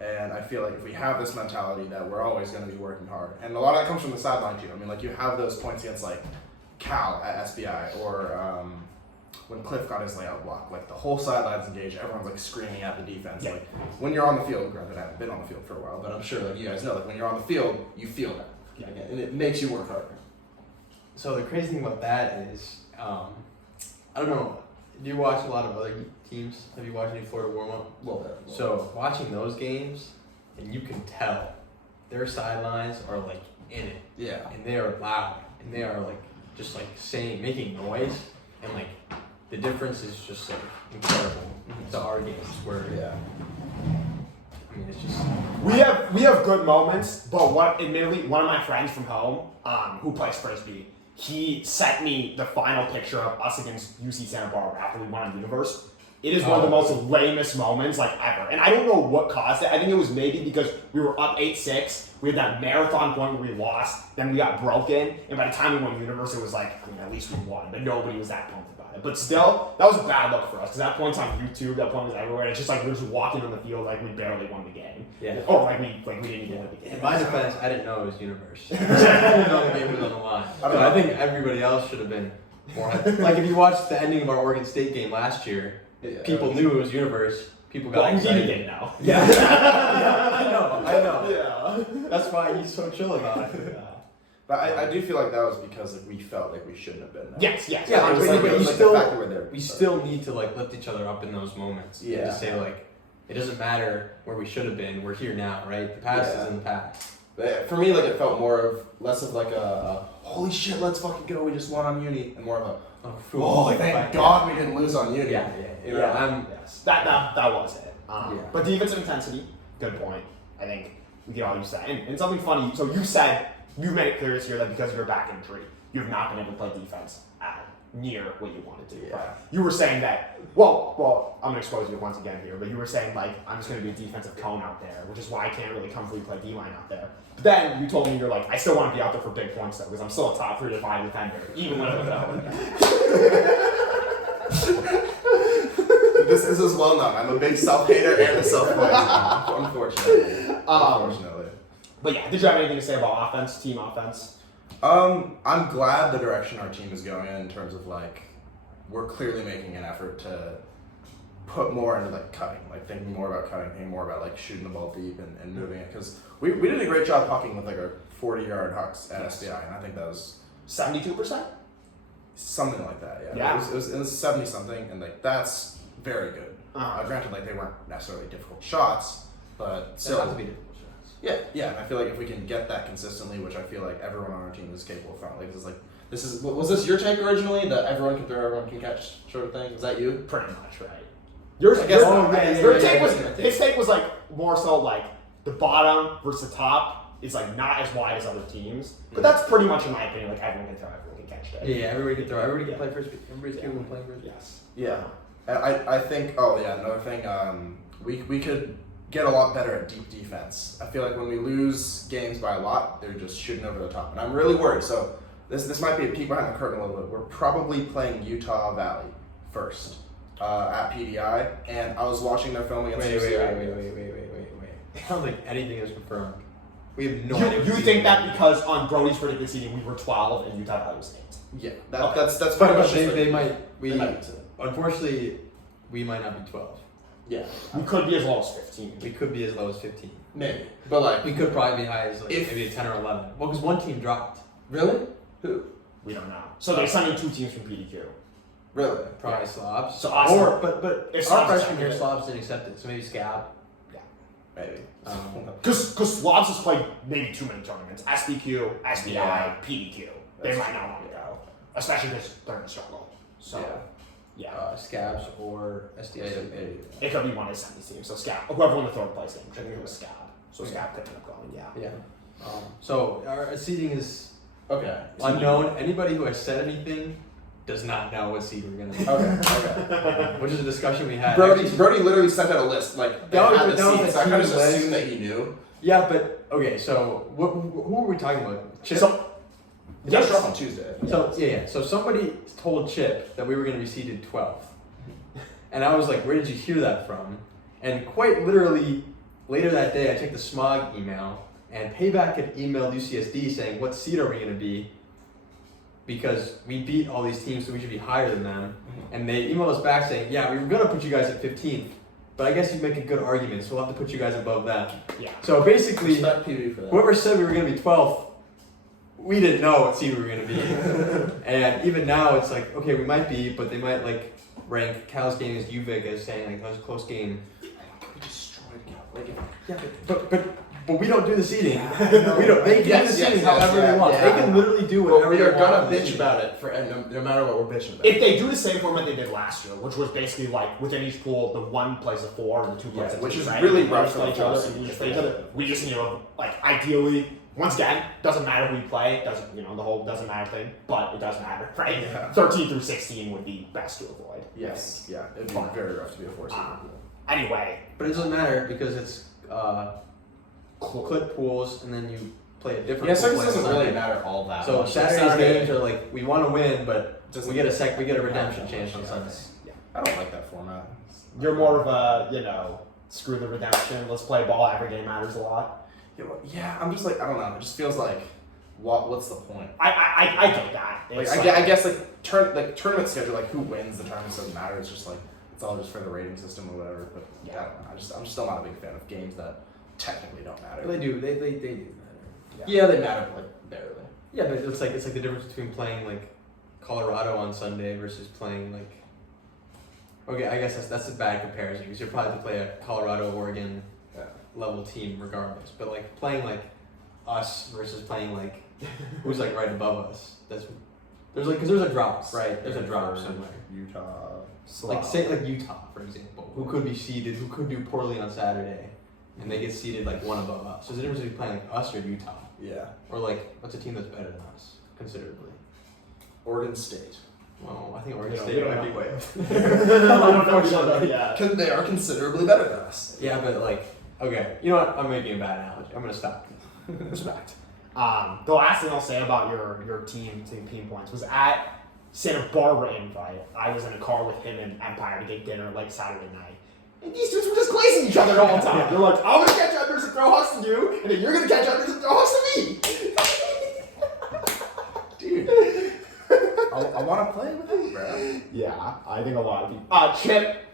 And I feel like if we have this mentality that we're always going to be working hard, and a lot of that comes from the sideline too. I mean, like you have those points against like Cal at SBI, or when Cliff got his layout block, like the whole sideline's engaged, everyone's like screaming at the defense. Yeah. Like when you're on the field, granted I haven't been on the field for a while, but I'm sure like you guys know, like when you're on the field, you feel that. Yeah. And it makes you work harder. So the crazy thing about that is, I don't know, do you watch a lot of other teams? Have you watched any Florida warm-up? A little bit. So watching those games, and you can tell their sidelines are like in it, Yeah. and they are loud, and they are like just like making noise, and like the difference is just like incredible to our games where Yeah. I mean it's just We have good moments, but admittedly, one of my friends from home, who plays Frisbee, he sent me the final picture of us against UC Santa Barbara after we won on Universe. It is one of the most lamest moments like ever. And I don't know what caused it. I think it was maybe because we were up 8-6. We had that marathon point where we lost. Then we got broken. And by the time we won Universe, it was like, at least we won. But nobody was that pumped about it. But still, that was a bad look for us. Because that point's on YouTube. That point was everywhere. And it's just like we're just walking on the field like we barely won the game. Yeah. Or like we didn't even win the game. in my defense, I didn't know it was Universe. I didn't know the game was on the line. I think everybody else should have been more like if you watched the ending of our Oregon State game last year. People knew it was Universe. People got excited. Game now. Yeah. I know. Yeah. That's why he's so chill about it. But I do feel like that was because like we felt like we shouldn't have been there. Yes. Yeah, It was like, but it was you like still- the fact that we're there. We still need to like lift each other up in those moments. Yeah. And just say like, it doesn't matter where we should have been. We're here now, right? The past Yeah. is in the past. But for me, like it felt less of like a holy shit, let's fucking go, we just won on Uni, and more of a oh thank God we didn't lose on Uni. You know, Yes. That was it. Yeah. But defensive intensity, good point. I think we get all used to that. And something funny. So you said you made it clear this year that because of your back injury, you have not been able to play defense at near what you wanted to. Yeah. But you were saying that. Well, I'm gonna expose you once again here, but you were saying like I'm just gonna be a defensive cone out there, which is why I can't really comfortably play D-line out there. But then you told me you're like, I still want to be out there for big points though, because I'm still a top 3 to 5 defender, even when I'm out. This is well known. I'm a big self-hater and a self-poisoner, unfortunately. But yeah, did you have anything to say about offense, team offense? I'm glad the direction our team is going in terms of like, we're clearly making an effort to put more into like cutting, like thinking more about cutting, thinking more about like shooting the ball deep and moving it. Because we did a great job hucking with like our 40-yard hucks at SBI, and I think that was 72%? something like that. Yeah, Yeah. It was 70 something, and like that's very good. Granted, like they weren't necessarily difficult shots, but Still still. have to be difficult shots. Yeah, and I feel like if we can get that consistently, which I feel like everyone on our team is capable of, like this is was this your take originally, that everyone can throw, everyone can catch sort of thing? Is that you? Pretty much, right? Yours, I guess- your take was his take was like more so like the bottom versus the top is like not as wide as other teams, but that's pretty much in my opinion. Like everyone can throw, everyone can catch. Day. Yeah, everybody can throw. Everybody can play first. Everybody's capable of playing first. Yes. Yeah. I think. Oh yeah, another thing. We could get a lot better at deep defense. I feel like when we lose games by a lot, they're just shooting over the top, and I'm really worried. So this might be a peek behind the curtain a little bit. We're probably playing Utah Valley first at PDI, and I was watching their film against Wait. UCI. I don't think anything is confirmed. We have no You idea. think that because on Brody's predicted seeding we were 12 and Utah Valley was 8? Yeah, Okay. that's pretty But much. they, just they like- might. We they might be unfortunately we might not be 12. Yeah, We could be as low as 15. We could be as low as 15. maybe, but like We could probably be high as like If- maybe a 10 or 11. Well, because one team dropped. really who We don't know. So they're sending 2 teams from PDQ. really. Probably Slobs. So Austin- or but if our Slobs freshman year accepted it- Slobs didn't accept it, so maybe Scab. Maybe. Because Slobs has played maybe too many tournaments. SBQ, SBI, Yeah. PDQ. They That's might true. not want to go. Especially because they're in a struggle. So, yeah. Scabs or SDI. It could be one of the semis teams. So Scab, whoever won the third place game, which I think it was Scab. So Scab could end up going, yeah. Yeah. So our seeding is Okay. unknown. Anybody who has said anything does not know what seed we're gonna be. Okay. Which is a discussion we had. Brody Actually, literally sent out a list, like, That was- had the that was seats. a I kind of huge just list. assumed that he knew. yeah, but okay. So who are we talking about? Chip. So, It does drop on Tuesday. So So somebody told Chip that we were going to be seated 12th, and I was like, "Where did you hear that from?" And quite literally, later that day, I checked the Smaug email, and Payback had emailed UCSD saying, "What seed are we going to be?" Because we beat all these teams, so we should be higher than them. And they emailed us back saying, "Yeah, we were going to put you guys at 15th, but I guess you make a good argument, so we'll have to put you guys above them." yeah. So basically, Respect PB for that. whoever said we were going to be 12th, we didn't know what seed we were going to be. And even now, it's like, okay, we might be, but they might like rank Cal's game as UVic as saying like that was a close game. We destroyed Cal. Like, Yeah, but we don't do the seeding. We don't. They can Yes, do the yes, seeding yes, however yeah, they want. yeah. They can literally do but whatever we they are want. gonna bitch about it for no matter what we're bitching about. If they do the same format they did last year, which was basically like within each pool, the one plays a 4 and the 2 plays a 2, which is right? really And rough we for play the each other. fourth And we seed. just play each other. We just need to like ideally. Once again, doesn't matter who we play. Doesn't the whole doesn't matter thing, but it does matter, right? Yeah. 13 through 16 would be best to avoid. Yes, yeah, it'd be very rough to be a 4 seed. Anyway, But it doesn't matter because it's clip pools and then you play a different. Yeah, so pool it play doesn't on really Sunday. matter all that So much. Saturday's games are like we want to win, but Doesn't- we get a redemption Yeah, chance on yeah. Sunday. I don't like that format. you're more of a screw the redemption. Let's play ball. Every game matters a lot. Yeah, I'm just like, I don't know. It just feels like, what's the point? I get that. Like, It's I guess tournament schedule, like who wins the tournament doesn't matter. It's just like it's all just for the rating system or whatever. But yeah, I don't know. I'm still not a big fan of games that technically don't matter. They do. They do matter. Yeah, they matter, but like barely. Yeah, but it's like the difference between playing like Colorado on Sunday versus playing like. Okay, I guess that's a bad comparison because you'll probably have to play a Colorado Oregon level team regardless. But like playing like us versus playing like who's like right above us. There's a drop, right? There's a drop somewhere. Utah. Like say like Utah for example, who could be seeded, who could do poorly on Saturday, and they get seeded like one above us. So there's a difference between playing like us or Utah, Yeah. or like what's a team that's better than us considerably. Oregon State. Well, I think Oregon You know, State we don't might be know. way up. Unfortunately, yeah. They are considerably better than us. Yeah, but like, okay, you know what? I'm making a bad analogy. I'm gonna stop. Respect. The last thing I'll say about your team points was at Santa Barbara invite. I was in a car with him and Empire to get dinner like Saturday night. And these dudes were just glazing each other the whole time. They're like, I'm gonna catch unders and throw hucks to you, and then you're gonna catch unders and throw hucks to me. Dude. I want to play with him, bro. Yeah, I think a lot of people. Chip,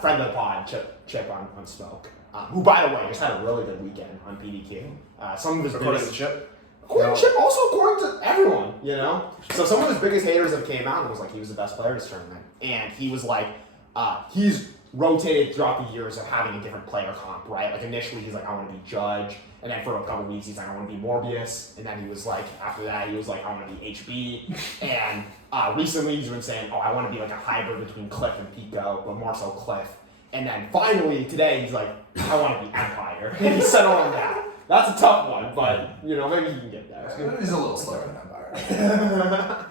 friend of the pod, Chip on Smoke, who by the way just had a really good weekend on PDQ. Some of his According to biggest, Chip. according to Chip, also according to everyone, you know. So some of his biggest haters have came out and was like he was the best player this tournament, and he was like, he's rotated throughout the years of having a different player comp, right? Like initially he's like, I want to be Judge, and then for a couple weeks he's like, I want to be Morbius, and then he was like, after that he was like, I want to be HB, and recently he's been saying, oh, I want to be like a hybrid between Cliff and Pico, but more so Cliff, and then finally today he's like, I want to be Empire, and he settled on that. That's a tough one, but you know, maybe he can get there. He's a little slower than Empire.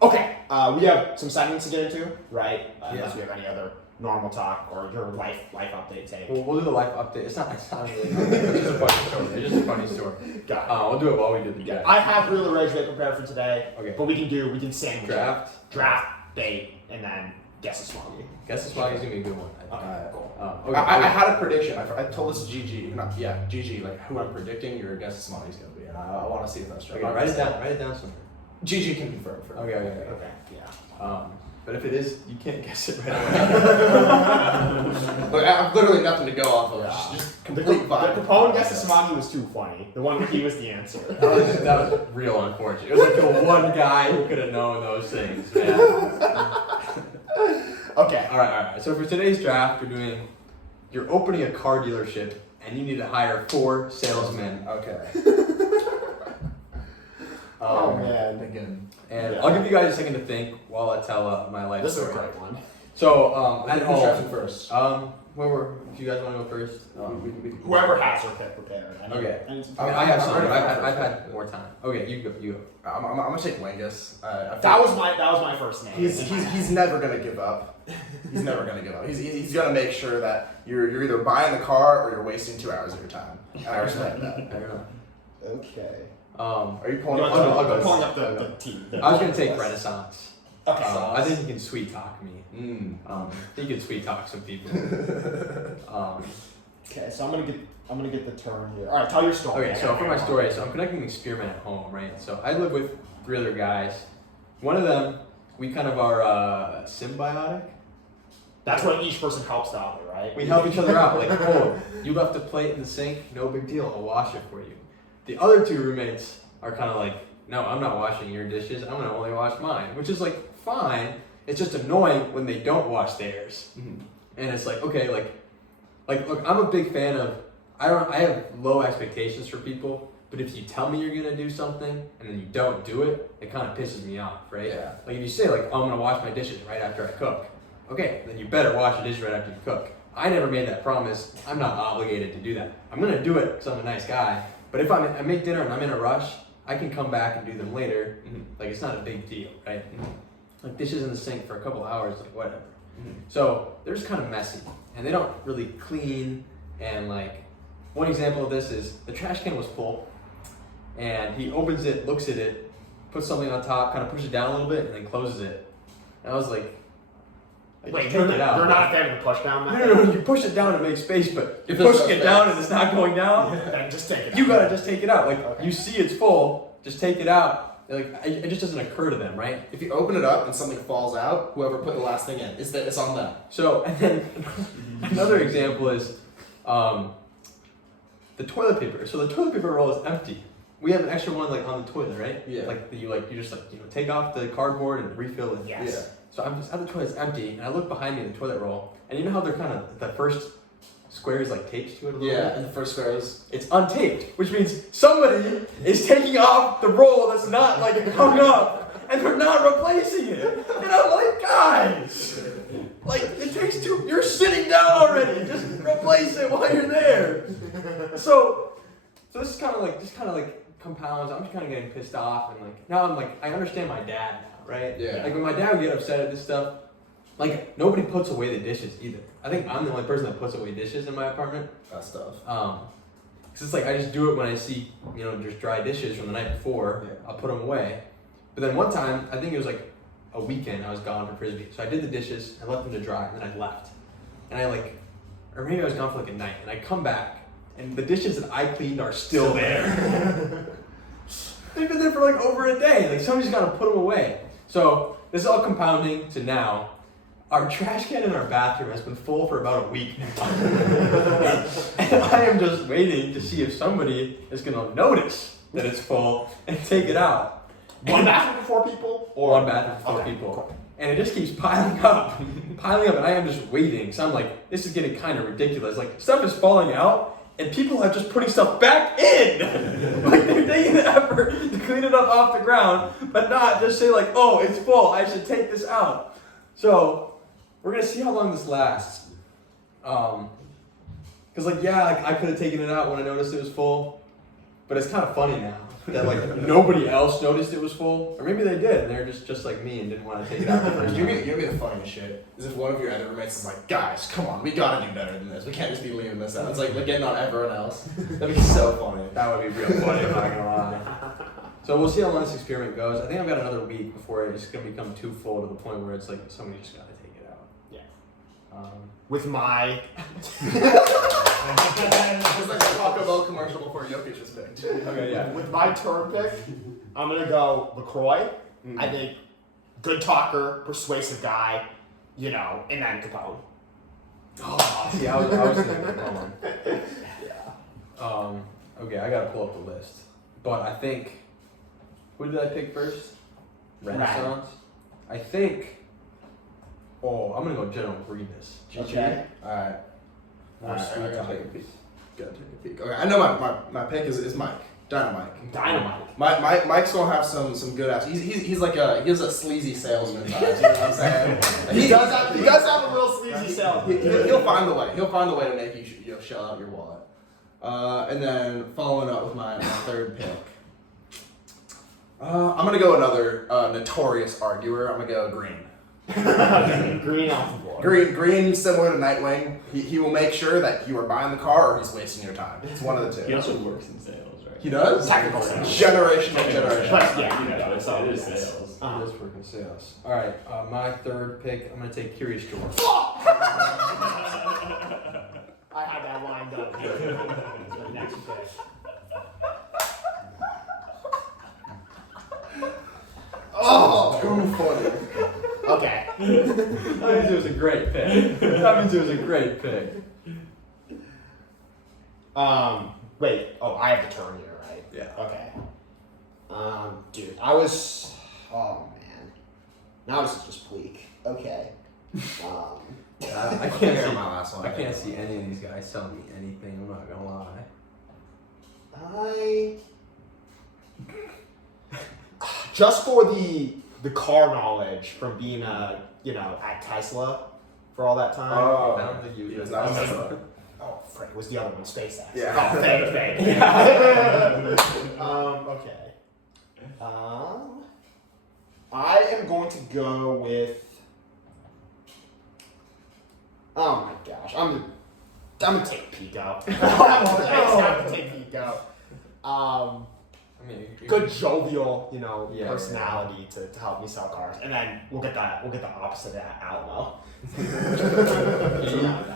Okay, we have some segments to get into, right? Unless Yeah. we have any other normal talk or your life update take. We'll do the life update. It's not really. It's just a funny story. It's just a funny story. Got it. We'll do it while we do the draft. I have really Ragebait prepared for today. Okay. But we can sandwich it. Draft. Date, and then guess a Smaugie. Guess this Smaugie's gonna be a good one. Okay, cool. Okay. I had a prediction. I told this to GG. GG, like who I'm predicting your guess Smoggy's going to be. And I want to see if that's true. Okay, write it down. Write it down somewhere. GG can confirm for me. Okay. Okay, yeah. But if it is, you can't guess it right away. Look, I have literally nothing to go off of. Yeah. Just The complete vibe. Capone guess a Smaugie was too funny. The one where he was the answer. That was real unfortunate. It was like the one guy who could have known those things, man. Okay. All right. So for today's draft, you're opening a car dealership, and you need to hire 4 salesmen. Okay. Oh man. Again. And I'll give you guys a second to think while I tell my life This is a story. great one. So at Who's drafting home, first? if you guys want to go first. Whoever has their pick prepared. Okay. I need some- I have some. I'm ready I've for had first. more time. Okay, you go. I'm gonna take Wengus. That was my first name. He's never gonna give up. He's never gonna give up. He's gonna make sure that you're either buying the car or you're wasting 2 hours of your time. And I respect that. I don't know. Okay. Are you You pulling want up? to- I'll go. I'm pulling up the team. I was gonna take Renaissance. Okay. I think he can sweet talk me. Mm. He can sweet talk some people. Okay, so I'm gonna get the turn here. All right, tell your story. Okay, so for my story, I'm conducting an experiment at home, right? So I live with 3 other guys. One of them, we kind of are symbiotic. That's when each person helps the other, right? We help each other out. Like, oh, you left the plate in the sink, no big deal, I'll wash it for you. The other 2 roommates are kind of like, no, I'm not washing your dishes, I'm gonna only wash mine, which is like fine. It's just annoying when they don't wash theirs. Mhm. And it's like, okay, like look, I'm a big fan of, I have low expectations for people, but if you tell me you're gonna do something and then you don't do it, it kind of pisses me off, right? Yeah. Like if you say like, oh, I'm gonna wash my dishes right after I cook, okay, then you better wash your dishes right after you cook. I never made that promise. I'm not obligated to do that. I'm gonna do it because I'm a nice guy. But if I make dinner and I'm in a rush, I can come back and do them later. Mhm. Like it's not a big deal, right? Like dishes in the sink for a couple hours, like whatever. Mhm. So they're just kind of messy, and they don't really clean. And like one example of this is the trash can was full, and he opens it, looks at it, puts something on top, kind of pushes it down a little bit, and then closes it. And I was like, Wait, take you're it out. not a fan of the push down method? No, you push it down to make space, but you're If it's pushing it so down fast. and it's not going down. Then just take it. You out. gotta just take it out. Like Okay. you see it's full, just take it out. Like it just doesn't occur to them, right? If you open it up and something falls out, whoever put the last thing in, it's on them. So and then another example is the toilet paper. So the toilet paper roll is empty. We have an extra one like on the toilet, right? Yeah. You just take off the cardboard and refill it. Yes. Yeah. So I'm just at the toilet, it's empty, and I look behind me in the toilet roll, and you know how they're kind of the first square is like taped to it a little Yeah, bit? and the first square is It's untaped, which means somebody is taking off the roll that's not like hung up, and they're not replacing it. And I'm like, guys, like it takes 2. You're sitting down already. Just replace it while you're there. So this is kind of like compounds. I'm just kind of getting pissed off, and like now I'm like, I understand my dad now, right? Yeah. Like when my dad would get upset at this stuff, like nobody puts away the dishes either. I think I'm the only person that puts away dishes in my apartment. That stuff. Cause it's like I just do it when I see, you know, just dry dishes from the night before. Yeah. I'll put them away. But then one time, I think it was like a weekend, I was gone for Frisbee. So I did the dishes, I left them to dry, and then I left. And I like, or maybe I was gone for like a night, and I come back, and the dishes that I cleaned are still there. They've been there for like over a day. Like somebody's got to put them away. So this is all compounding to now. Our trash can in our bathroom has been full for about a week now. And I am just waiting to see if somebody is going to notice that it's full and take it out. One bathroom for 4 people? Or one bathroom for 4 people. Cool. And it just keeps piling up, and I am just waiting. So I'm like, this is getting kind of ridiculous. Like, stuff is falling out, and people are just putting stuff back in. Like, they're taking the effort to clean it up off the ground, but not just say like, oh, it's full, I should take this out. So, we're gonna see how long this lasts. Cause like, yeah, like I could have taken it out when I noticed it was full, but it's kind of funny now that like nobody else noticed it was full, or maybe they did, and they're just like me and didn't want to take it out the first You'd time. be the funniest shit. Is if one of your other roommates is like, guys, come on, we gotta do better than this. We can't just be leaving this out. It's like getting on everyone else. That'd be so funny. That would be real funny, I'm not gonna lie. So we'll see how long this experiment goes. I think I've got another week before it's gonna become too full to the point where it's like somebody just gotta take it out. Yeah. With my It's like a Taco Bell commercial before Jokic was picked. Okay, yeah. with my turn pick, I'm gonna go LaCroix. I think good talker, persuasive guy, you know, and then Capone. Oh, see, I was thinking Capone. Yeah. Okay, I gotta pull up the list. But I think, who did I pick first? Renaissance? I think, I'm gonna go General Grievous. Okay. Alright. More I sweet gotta talker. take a peek. Gotta take a peek. Okay, I know my pick is Mike. Dynamite. Dynamite. Mike's gonna have some good ass. He's like he gives a sleazy salesman vibes. You know what I'm saying? He does have a real sleazy self. He'll find the way. He'll find the way to make you shell out your wallet. And then following up with my third pick. I'm gonna go another notorious arguer. I'm gonna go Green. Green off the board. Green, similar to Nightwing. He will make sure that you are buying the car or he's wasting your time. It's one of the He two. also works in sales, right? He does? Technical sales. Generation. But yeah, you know, it's all sales. It is working sales. Alright, my third pick, I'm gonna take Curious George. I had that lined up here. For the next pick. Oh, too funny. Okay. That means it was a great pick. Wait. Oh, I have the turn here, right? Yeah. Okay. Dude, oh man. Now this is just bleak. Okay. I can't Hear see. my last one. I can't see any of these guys selling me anything. I'm not gonna lie. Just for the car knowledge from being at Tesla for all that time. Oh, I don't think you- he was not. Oh, frick, it was the other one, SpaceX. Yeah. Oh, thank. Okay. I am going to go with. Oh my gosh, I'm gonna take Pico. I'm gonna take Pico. I mean, Good jovial, Yeah, personality to help me sell cars, and then we'll get the opposite of that, Alamo.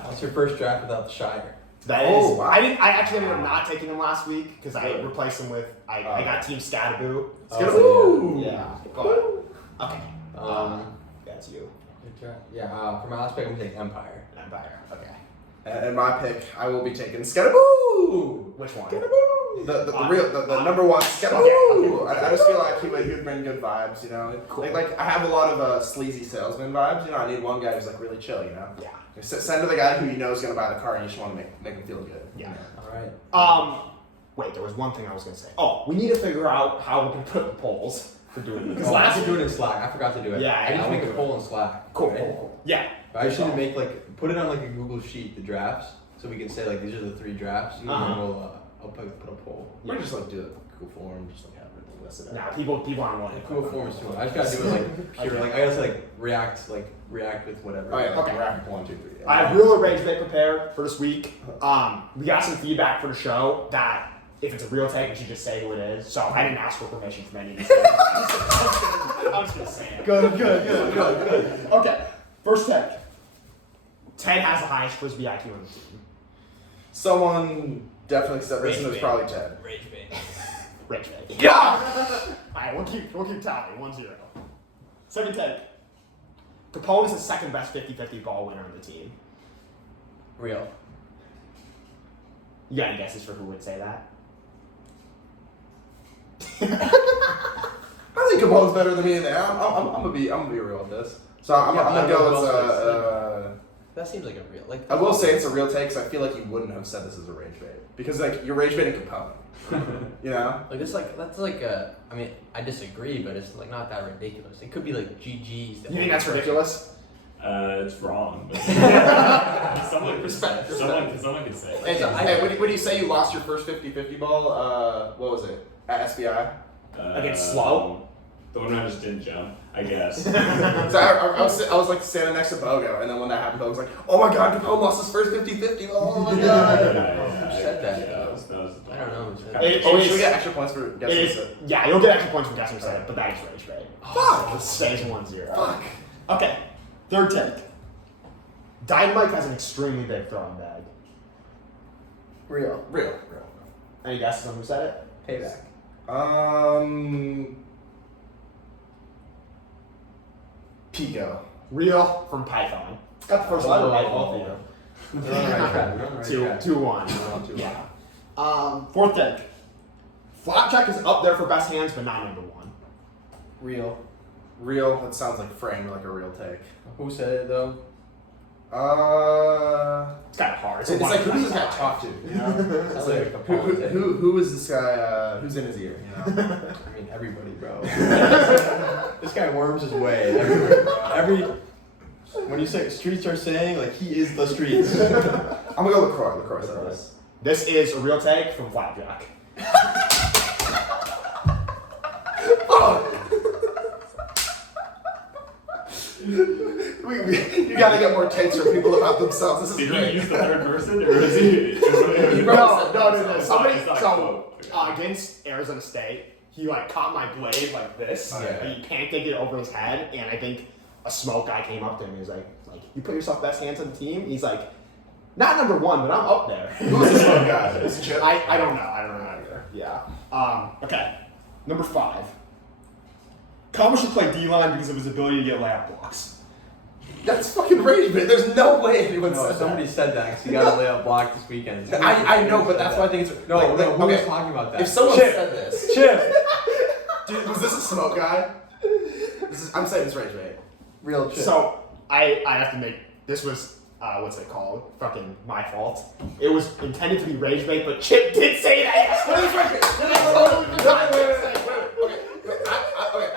That's your first draft without the Shire. That is. Oh, wow. I actually ended up not taking him last week because I Good. replaced him with I got Team Scataboo. Scataboo! Yeah. But, okay. That's you. Good draft. Yeah. For my last pick, I'm gonna take Empire. Empire. Okay. And my pick, I will be taking Scataboo! Which one? Scataboo! The number one Scataboo! I just feel like he would bring good vibes, you know? Cool. Like I have a lot of sleazy salesman vibes, you know? I need one guy who's like really chill, you know? Yeah. Send to the guy who you know is gonna buy the car and you just wanna make him feel good. Yeah. All right. Wait, there was one thing I was gonna say. Oh, we need to figure out how we can put the polls for doing this. Because last do it in Slack. I forgot to do it. Yeah, I need to I'll make do a it. poll in Slack. Cool, right? cool. Yeah. But I just need to make put it on like a Google sheet, the drafts, so we can say like these are the 3 drafts, and then I'll put a poll. Or just like do it cool form, just like have everything listed out. Nah, people aren't wanting Cool form is too much. I just gotta do it like pure, like I gotta react with whatever. Oh yeah, like Okay. graphic 1, 2, 3. Yeah. I have real Ragebait prepared for this week. We got some feedback for the show that if it's a real take, we should just say who it is. So I didn't ask for permission from any of these things. I'm just gonna say it. Good. Okay, first take. Ted has the highest frisbee IQ on the team. Someone definitely said this, and it was Ragebait. probably Ted. Ragebait. Yeah. Alright, we'll keep tally. 1-0. Second take. Capone is the second best 50-50 ball winner on the team. Real. You got any guesses for who would say that? I think Capone's better than me in there. I'm gonna be real with this. So I'm gonna go with That seems like a real. Like I will say it's a real take because I feel like you wouldn't have said this as a Ragebait because like you're Ragebaiting Capone. You know? Like that's like I mean, I disagree, but it's like not that ridiculous. It could be like GGs. You think that's ridiculous? It's wrong. But someone could say. Hey, when you say you lost your first 50-50 ball, what was it? At SBI? Against Slow? The one where I just didn't jump, I guess. So I was like standing next to Bogo, and then when that happened, I was like, oh my god, Capone lost his first 50-50 ball. Oh my god. Who said that? That was I don't know. Who said that. Should we get extra points for guessing it? Yeah, you'll get extra points for guessing said it, but that is Ragebait. Fuck! It stays 1-0. Fuck. Okay, third take. Dynamite has an extremely big throwing bag. Real. Any guesses on who said it? Payback. Pico. Real from Python. Got the first letter right, both of you. We're on the right track. 2-1. Yeah. Fourth take. Flapjack is up there for best hands, but not number one. Real. That sounds like framed like a real take. Who said it though? It's kind of hard. It's like who does this guy talk to? You know? Sounds like a Capone take. who is this guy? Who's in his ear? You know? I mean, everybody, bro. This guy worms his way everywhere. When you say streets are saying, like, he is the streets. I'm gonna go LaCroix. LaCroix said this. This is a real take from Flapjack. You gotta get more takes from people about themselves. This is Did great. he use the third person, or was he? No. Somebody, It's not so quote. against Arizona State, he like caught my blade like this, Oh, yeah. and he pancaked it over his head, and I think a Smoke guy came up to him and he was like, you put yourself best hands on the team? He's like, not number one, but I'm up there. Who's this one guy? Is it Chip? I don't know either. Yeah. Okay. Number 5. Kama should play D-line because of his ability to get layup blocks. That's fucking rage, man. There's no way anyone No, said somebody that. said that because he got a layup block this weekend. I know, but that's why I think it's No, like, who okay. was talking about that? If someone Chip. said this, Chip. dude, was this a smoke guy? I'm saying it's rage, man. Real Chip. So I have to make this was what's it called? Fucking my fault. It was intended to be Ragebait, but Chip did say that. What is rage? Okay.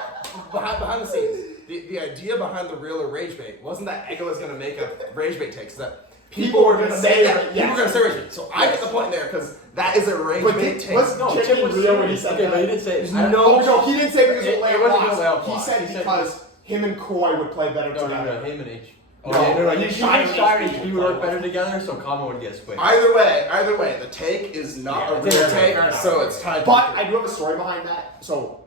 Behind the scenes, the idea behind the real or rage bait wasn't that Ego was gonna make a rage bait takes that people were gonna say that. People were gonna say rage bait. So I get the point there because that is a rage bait take. Chip was real when he said okay, that. but he didn't say. No, he didn't say because It of layup wasn't blocks. a layup He block. said He said because him and Coy would play better No, together. him and H. No, Okay, no. you You Shire and and Shire HP and HP would work better together, so Kama would get switched. Either way, the take is not a it's real a take, take. so it's tied. But I do have a story behind that. So,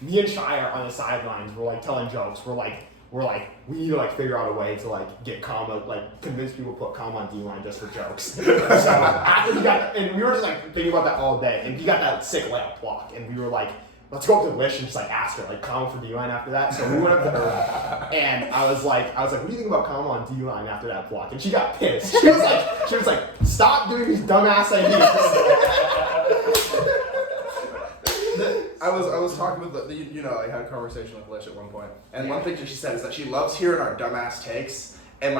me and Shire on the sidelines were like telling jokes. We're like, we need to like figure out a way to like get Kama, like convince people to put Kama on D-line just for jokes. So after he got, and we were just like thinking about that all day, and he got that sick layup block, and we were like, let's go up to Lish and just like ask her like Kama for D-line after that. So we went up to her, and I was like, what do you think about Kama on D-line after that block? And she got pissed. She was like, stop doing these dumbass ideas. I was talking with I had a conversation with Lish at one point, and one thing that she said is that she loves hearing our dumbass takes and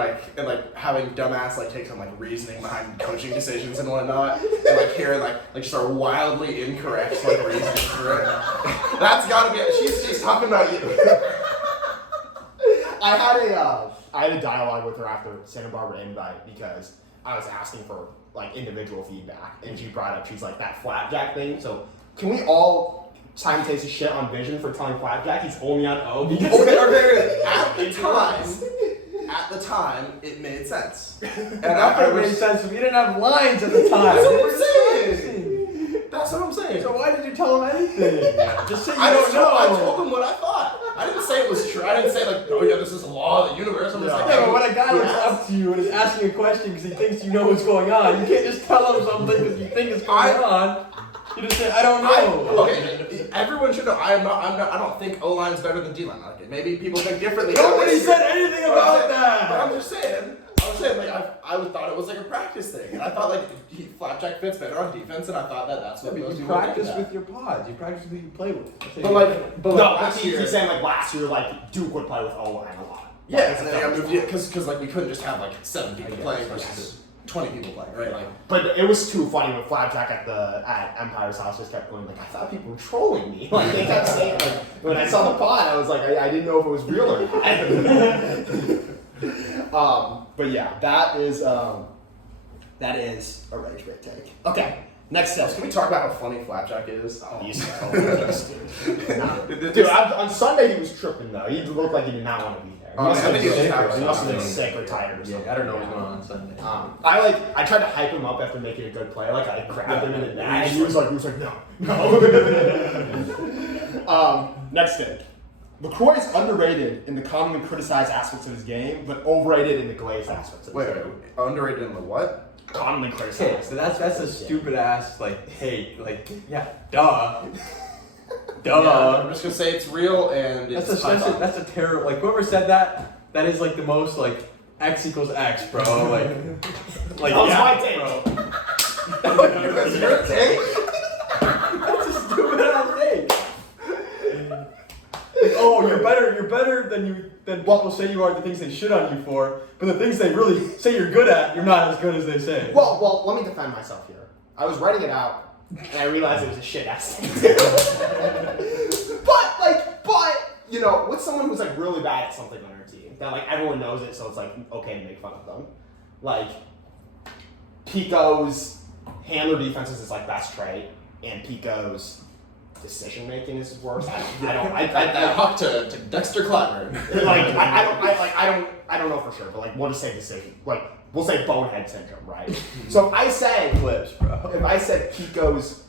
having dumbass like takes on like reasoning behind coaching decisions and whatnot, and like hearing like just our wildly incorrect like reasoning for it. That's gotta be. She's talking about you. I had a dialogue with her after Santa Barbara invite because I was asking for like individual feedback, and she brought up she's like that flapjack thing. So Can we all simultaneously shit on Vision for telling Flapjack he's only on O? Because Okay. At the time, it made sense. And That made sense. We didn't have lines at the time. That's what I'm saying. That's what I'm saying. So why did you tell him anything? Just say you I don't know. I told him what I thought. I didn't say it was true. I didn't say like, oh yeah, this is a law of the universe. I'm just like, Yeah, but when a guy looks yes. up to you and is asking a question because he thinks you know what's going on, you can't just tell him something because you think it's going on. You just say, I don't know. Okay, everyone should know. I don't think O line's better than D line. Like, maybe people think differently. Nobody said anything about But that. I'm just saying. Like I thought it was like a practice thing, and I thought like Flapjack fits better on defense, and I thought that's what those You people practice think with your pods. You practice with who you play with. But like no, last he's year, saying like last year, like Duke would play with O line a lot. yeah, and then I moved because like we couldn't just have like 7 people playing versus 20 people playing, right? Like, but it was too funny when Flapjack at Empire's house just kept going like, I thought people were trolling me. Like they kept saying like, when I saw the pod, I was like, I didn't know if it was real or not. But yeah, that is a Ragebait take. Okay, next step. can we talk about how funny Flapjack is? Oh, He's totally pissed, dude. Dude, on Sunday he was tripping though. He looked like he did not want to be there. He must have been sick. He must have been sick or tired or something. Yeah, I don't know what's going on Sunday. I tried to hype him up after making a good play. Like I grabbed him in the neck, and he was like, no. Next thing. LaCroix is underrated in the commonly criticized aspects of his game, but overrated in the glazed aspects of his wait, game. underrated in the what? Commonly Okay, criticized. so that's a stupid ass like take yeah duh. Yeah, I'm just gonna say it's real and it's That's a terrible like whoever said that is like the most like X equals X, bro. Like That was yeah, my take. bro. That's your take? That's a stupid ass take. Like, oh, you're better than people say you are at the things they shit on you for, but the things they really say you're good at, you're not as good as they say. Well, let me defend myself here. I was writing it out, and I realized it was a shit ass thing. but you know, with someone who's like really bad at something on our team, that like everyone knows it, so it's like okay to make fun of them. Like Pico's handler defense is his like best trait, and Pico's decision making is worse. I Huck to Dexter Clymer. I don't know for sure, but like we'll just say decision. Like we'll say bonehead syndrome, right? So I say Flips, bro. if I said Pico's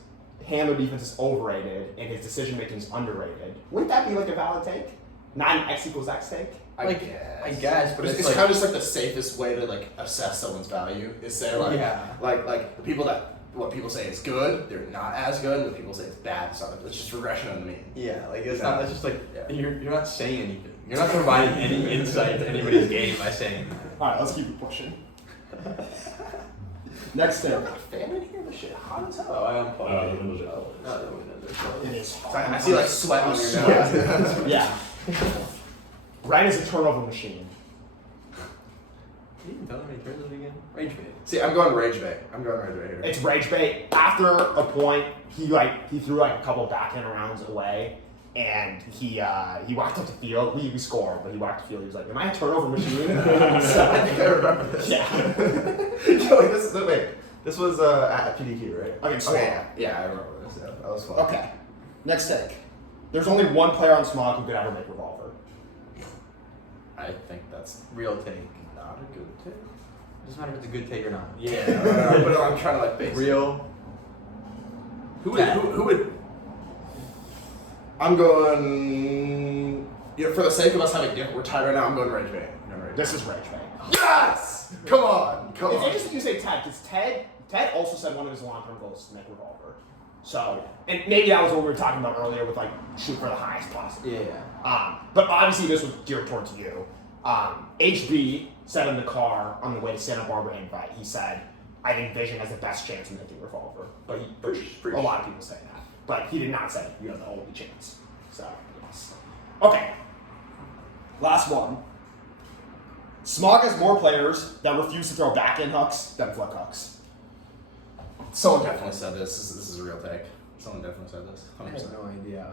handler defense is overrated and his decision making is underrated, wouldn't that be like a valid take? Not an X equals X take? I guess, but it's like, kind of just like the safest way to like assess someone's value is say like like the people that what people say is good, they're not as good, and what people say is bad, it's just regression on the mean. Yeah, like it's not. It's just like you're not saying anything. You're not providing any insight to anybody's game by saying that. All right, let's keep it pushing. Next thing. Fan in here, this shit hot as hell. Oh, I unplugged the windows are It is. I see like sweat on your nose. Yeah. Ryan is a turnover machine. You can tell how many turns it again. Ragebait. See, I'm going Ragebait. Here. It's Ragebait. After a point, he threw like a couple backhand rounds away, and he walked up the field. We scored, but he walked the field. He was like, "Am I a turnover machine?" So, I think I remember this. Yeah. This was at PDQ, right? Against Okay, Smaug. yeah, I remember this. Yeah, that was fun. Okay. Next take. There's only one player on Smaug who could ever make revolver. I think that's Real take. not a good take. Doesn't matter if it's a good take or not. Yeah, but I'm trying to like base. Real. Who would? I'm going. You know, for the sake of us having different, we're tied right now. I'm going Ragebait. This is Ragebait. Yes! Come on! It's interesting you say Ted, because Ted also said one of his long-term goals is to make revolver. So, and maybe that was what we were talking about earlier with like shoot for the highest possible. Yeah. But obviously this was geared towards you. HB said in the car on the way to Santa Barbara invite, he said, I think Vision has the best chance of making revolver. But a lot of people say that. But he did not say you have the only chance. So, yes. Okay. Last one. Smaug has more players that refuse to throw back-end hooks than flick hooks. Someone definitely said this. This is a real take. Someone definitely said this. I 100%. have no idea.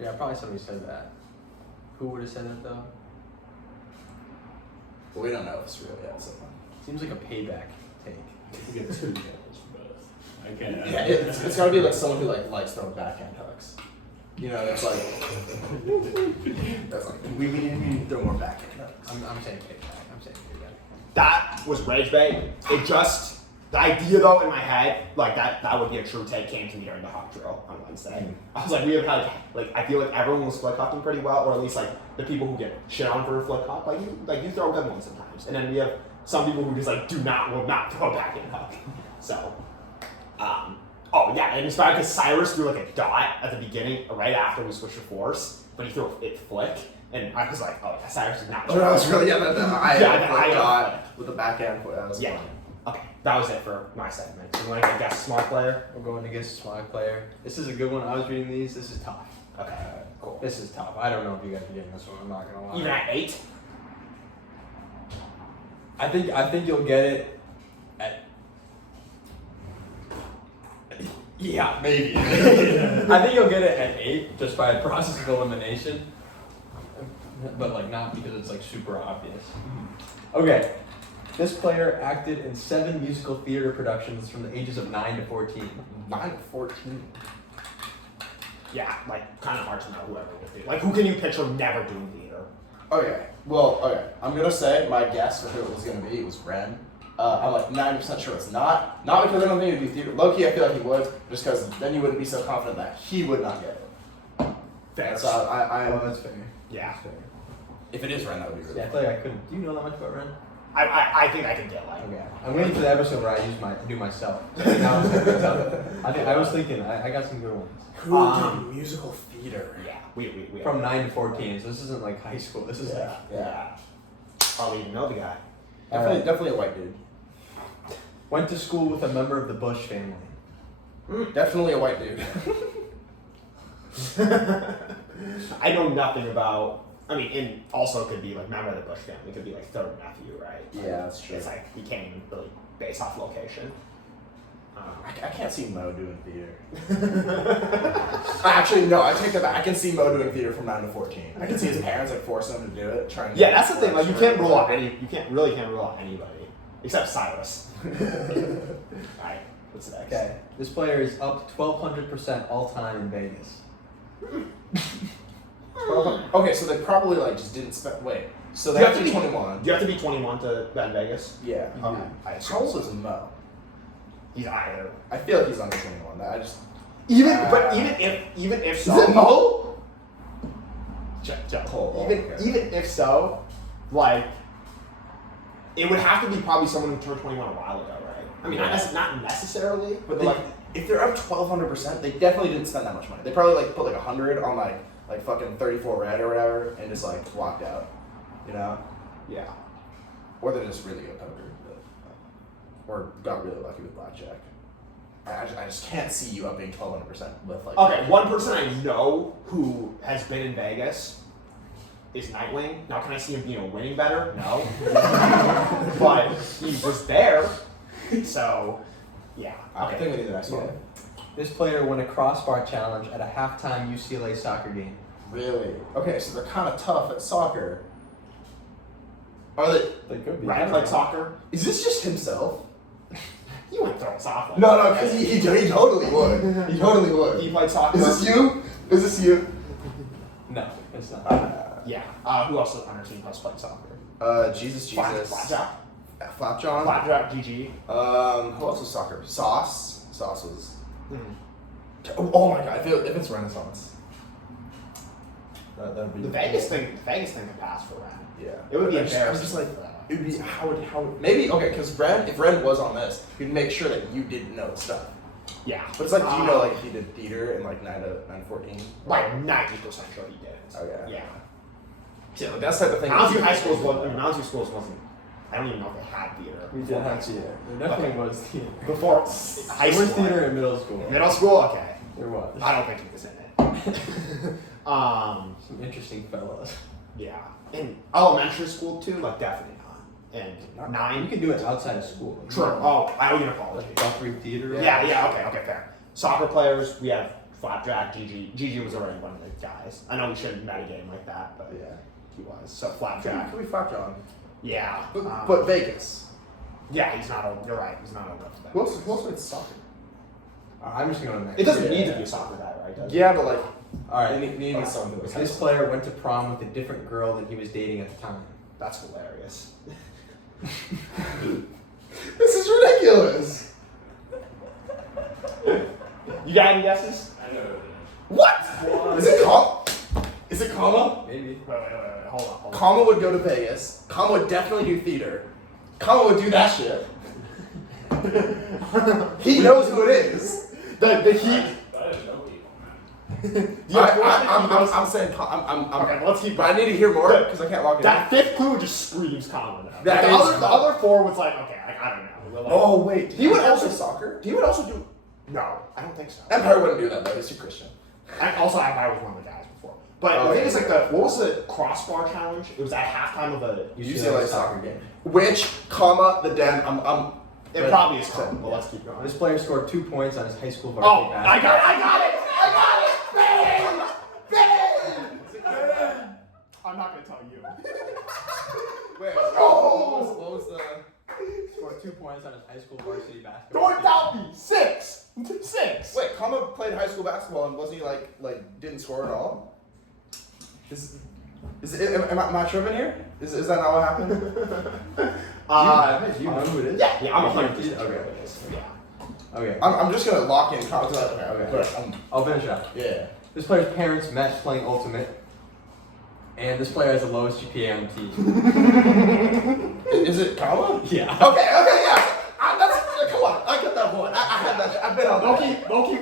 Yeah, probably somebody said that. Who would have said it though? But we don't know if it's real yet. So. Seems like a payback take. You get 2 examples for both. I can't. Yeah, it's gotta be like someone who like likes throwing backhand hooks. You know, that's like we need to throw more backhand hooks. I'm saying kickback. I'm saying kickback. That was Ragebait. It just, the idea though in my head, like that would be a true take, came to me during the hawk drill on Wednesday. I was like, we have had, like, I feel like everyone was flick hawking pretty well, or at least like the people who get shit on for a flick hawk, like you throw good ones sometimes. And then we have some people who just like will not throw back in hook. So, oh yeah, and it's bad because Cyrus threw like a dot at the beginning, right after we switched to force, but he threw it flick. And I was like, oh, Cyrus did not. Oh, that was really, I Yeah, got with the backhand foot. That was Yeah. fun. Okay, that was it for my segment. So you want to guess small player? We're going against a Smaug player. This is a good one. I was reading these. This is tough. Okay, cool. This is tough. I don't know if you guys are getting this one. I'm not gonna lie. Even at 8? I think you'll get it at. Yeah, maybe. I think you'll get it at 8 just by a process of elimination, but like not because it's like super obvious. Okay, this player acted in 7 musical theater productions from the ages of 9 to 14. 9 to 14. Yeah, like kind of hard to know whoever would do. Like, who can you picture never doing theater? Okay, well, okay. I'm gonna say my guess for who it was gonna be was Ren. I'm like 90% sure it's not. Not because I don't think it'd be theater. Low-key, I feel like he would, just because then you wouldn't be so confident that he would not get it. Fair. So I Oh, that's fair. Yeah. That's fair. if it is Ren, that would be really Yeah, I fun. feel like I couldn't. Do you know that much about Ren? I think I can get like. Okay. I'm waiting for the episode where I do myself. I was thinking I got some good ones. Who did musical theater? Yeah, we From 9 to 14, so this isn't like high school. This is like yeah. Probably even know the guy. Definitely a white dude. went to school with a member of the Bush family. Definitely a white dude. I know nothing about. I mean, and also could be like member of the Bush family. It could be like third nephew, right? Yeah, that's true. It's like you can't even really base off location. I can't see Mo doing theater. Actually, no, I take that back. I can see Mo doing theater from 9 to 14. I can see his parents like forcing him to do it, trying. Yeah, that's the thing. Like, you can't rule out anybody except Cyrus. Alright, what's next? Okay. This player is up 1,200% all time in Vegas. Okay, so they probably like just didn't spend. Wait, so they You have to be 21. Do you have to be 21 to bet in Vegas? Yeah. Okay. I assume How old so. is Mo? He's either. I feel like he's under 21. I just. Even if Is so. it Mo? Check. Oh, Even okay. even if so, like, it would have to be probably someone who turned 21 a while ago, right? I mean, not necessarily, But but like, if they're up 1,200%, they definitely didn't spend that much money. They probably like put like 100 on like fucking 34 red or whatever, and just like walked out. You know? yeah. Or they're just really good poker. Or got really lucky with blackjack. I just can't see you up being 1,200% with like. Okay, one person I know who has been in Vegas is Nightwing. Now, can I see him, winning better? No. But he was there, so yeah. I think we need the next one. This player won a crossbar challenge at a halftime UCLA soccer game. Really? Okay, so they're kind of tough at soccer. Are they? They could be. Ryan played soccer. Is this just himself? You wouldn't throw softball. No, because he totally would. He totally would. He played soccer. Is this you? Is this you? No, it's not. Yeah. Who else on our team has played soccer? Jesus. Flapjack. Flapjohn. Flapjack. GG. Who else was soccer? Sauce. Sauce was. Oh my god! If it's Renaissance, that'd be The Vegas thing can pass for Ren. Yeah, It would be I'm embarrassing. just like it would be how would maybe okay because if Ren was on this, he'd make sure that you didn't know the stuff. Yeah. But it's like do you know like he did theater in like 9 to 9-14? Like 90% sure he did. Okay. Yeah. Yeah, like that's the type of thing. Mountain High Schools wasn't. I don't even know if they had theater. We did have theater. There definitely was theater. Before high There school. was theater in middle school. Middle school? Okay. There was. I don't think he was in it. Some interesting fellows. Yeah. In elementary school too, like definitely not. And You 9. can do it outside of school. True. Oh, I owe you an apology. Guthrie Theater. Yeah, okay, fair. Soccer players, we have Flapjack, GG. GG was already one of the guys. I know we shouldn't bet a game like that, but Yeah. he was. So Flapjack. Could we Flapjohn? Yeah. But Vegas. Yeah, he's not old. You're right. He's not old enough for that. Who else played soccer? I'm just going to next. It doesn't need to be a soccer guy, right? Does it? Yeah, but like, All right. they need something. That was This player went to prom with a different girl than he was dating at the time. That's hilarious. This is ridiculous. You got any guesses? I know. What? Is it Is it comma? Maybe. Wait, hold on. Comma would go to Vegas. Comma would definitely do theater. Comma would do that shit. He knows who it is. The Heat. I didn't know I'm saying. Okay, let's keep. But I need to hear more because I can't log in. That fifth clue just screams common. That the, is other, the other four was like, okay, I don't know. We're like, Oh wait, he would also soccer. He would also do. No, I don't think so. Empire wouldn't do that though. He's too Christian. I was one of the guys before. But Oh, the thing yeah. is, like, what was the crossbar challenge? It was at halftime of a. UCLA soccer game. Which comma the den? It probably is common, but let's keep going. This player scored 2 points on his high school varsity Oh, I basketball. got it! Bang! I'm not gonna tell you. Wait. What was the? Scored 2 points on his high school varsity basketball. Don't doubt me. 6. Wait, comma played high school basketball and wasn't he like didn't score at all? Am I tripping here? Is that not what happened? Do you know who it is? Yeah, I'm 100% Okay. sure it is. Yeah. Okay. I'm just gonna lock in comma. Okay. I'll finish up. Yeah. This player's parents met playing Ultimate, and this player has the lowest GPA on the team. Is it comma? Yeah. Okay, yeah. Come on, I get that point. I had that. I've been on that. Loki,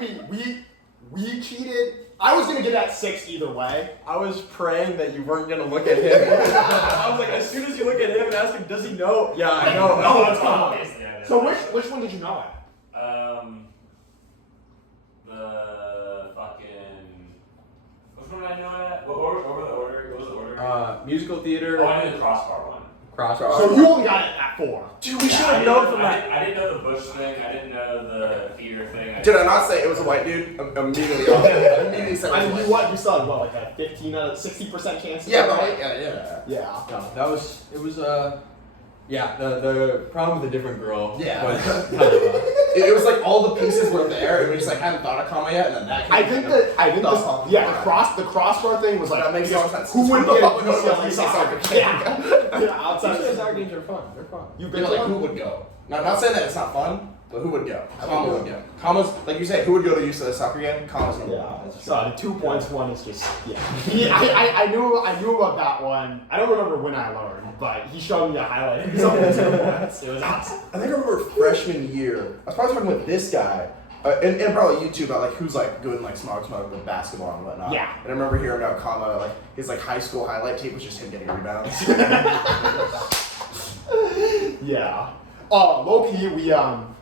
we cheated. I was gonna get that 6 either way. I was praying that you weren't gonna look at him. I was like, as soon as you look at him and ask him, does he know? Yeah, I know. Oh, that's common. Yeah, So which one did you know at? The fucking. Which one did I know at? What was the order? What was the order? Musical theater. Oh, I knew the crossbar one. Crossbar. So you only got it at 4. Dude, we should I have known didn't- from that. I didn't know the Bush thing. I didn't know the theater thing. Did I not say it was a white dude? Immediately off. Immediately said it I was mean, a white you what? You still had what, like a 15 out of 60% chance? to Yeah, get but right? like, yeah. Yeah. No, it was yeah, the problem with a different girl Yeah. was kind of It was like all the pieces were there, and we just like hadn't thought of comma yet, and then that came. I think That's awesome. the crossbar thing was like That makes so much sense. who would get Who would go to UCLA UCLA soccer? soccer Yeah, outside These of soccer games are fun. They're fun. You've Yeah, been like to who one? would go? Now, not saying that it's not fun, but who would go? Comma would go. Commas, like you say, who would go to UCLA soccer game? Commas number Yeah. one. So the 2 points one is just I knew about that one. I don't remember when I learned, but he showed me a highlight. It was only 2 points. It was awesome. I think I remember freshman year. I was probably talking with this guy, and probably you too, about like who's like good in like Smaug with basketball and whatnot. Yeah. And I remember hearing about comma, like his like high school highlight tape was just him getting rebounds. Yeah. Oh, low key,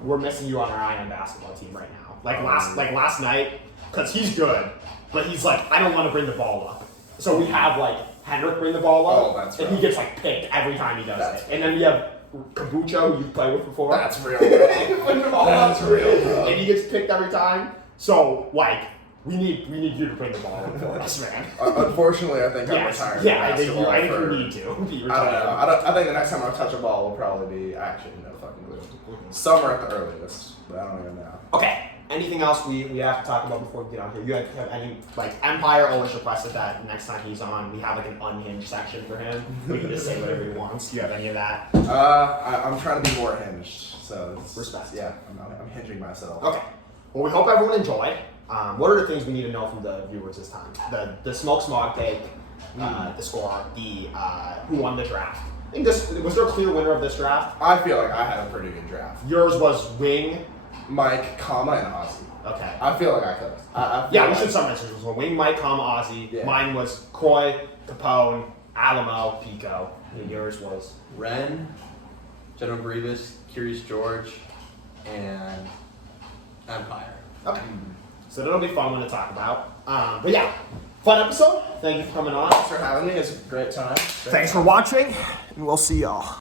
we're missing you on our IM basketball team right now. Like last night, because he's good, but he's like, I don't want to bring the ball up. So we have like Henrik bring the ball up, Oh, that's and right. he gets like picked every time he does That's it. And then we have Kabucho, who you've played with before. That's real. That's real, bro. And he gets picked every time. So like, we need you to bring the ball up for us, man. Unfortunately, I think I'm Yes. retired. Yeah, from I think basketball you for- need to be I don't retired. know. I think the next time I touch a ball will probably be actually no fucking clue. Summer at the earliest, but I don't even know. Okay. Anything else we have to talk about before we get on here? You have any, like, Empire always requested that next time he's on, we have like an unhinged section for him. We can just say whatever he wants. Do you have any of that? I'm trying to be more hinged, so it's, Respect. Yeah, I'm hinging myself. Okay. Well, we hope everyone enjoyed. What are the things we need to know from the viewers this time? The Smaug take, the score, the who won the draft. I think was there a clear winner of this draft? I feel like I had a pretty good draft. Yours was Wing. Mike, comma, and Ozzy. Okay. I feel like I could. Yeah, we should summarize. It was Wing, Mike, Ozzy. Yeah. Mine was Croy, Capone, Alamo, Pico. And yours was Ren, General Grievous, Curious George, and Empire. okay. So that'll be fun one to talk about. But yeah, fun episode. Thank you for coming on. Thanks for having me. It's a great time. Thanks for watching, and we'll see y'all.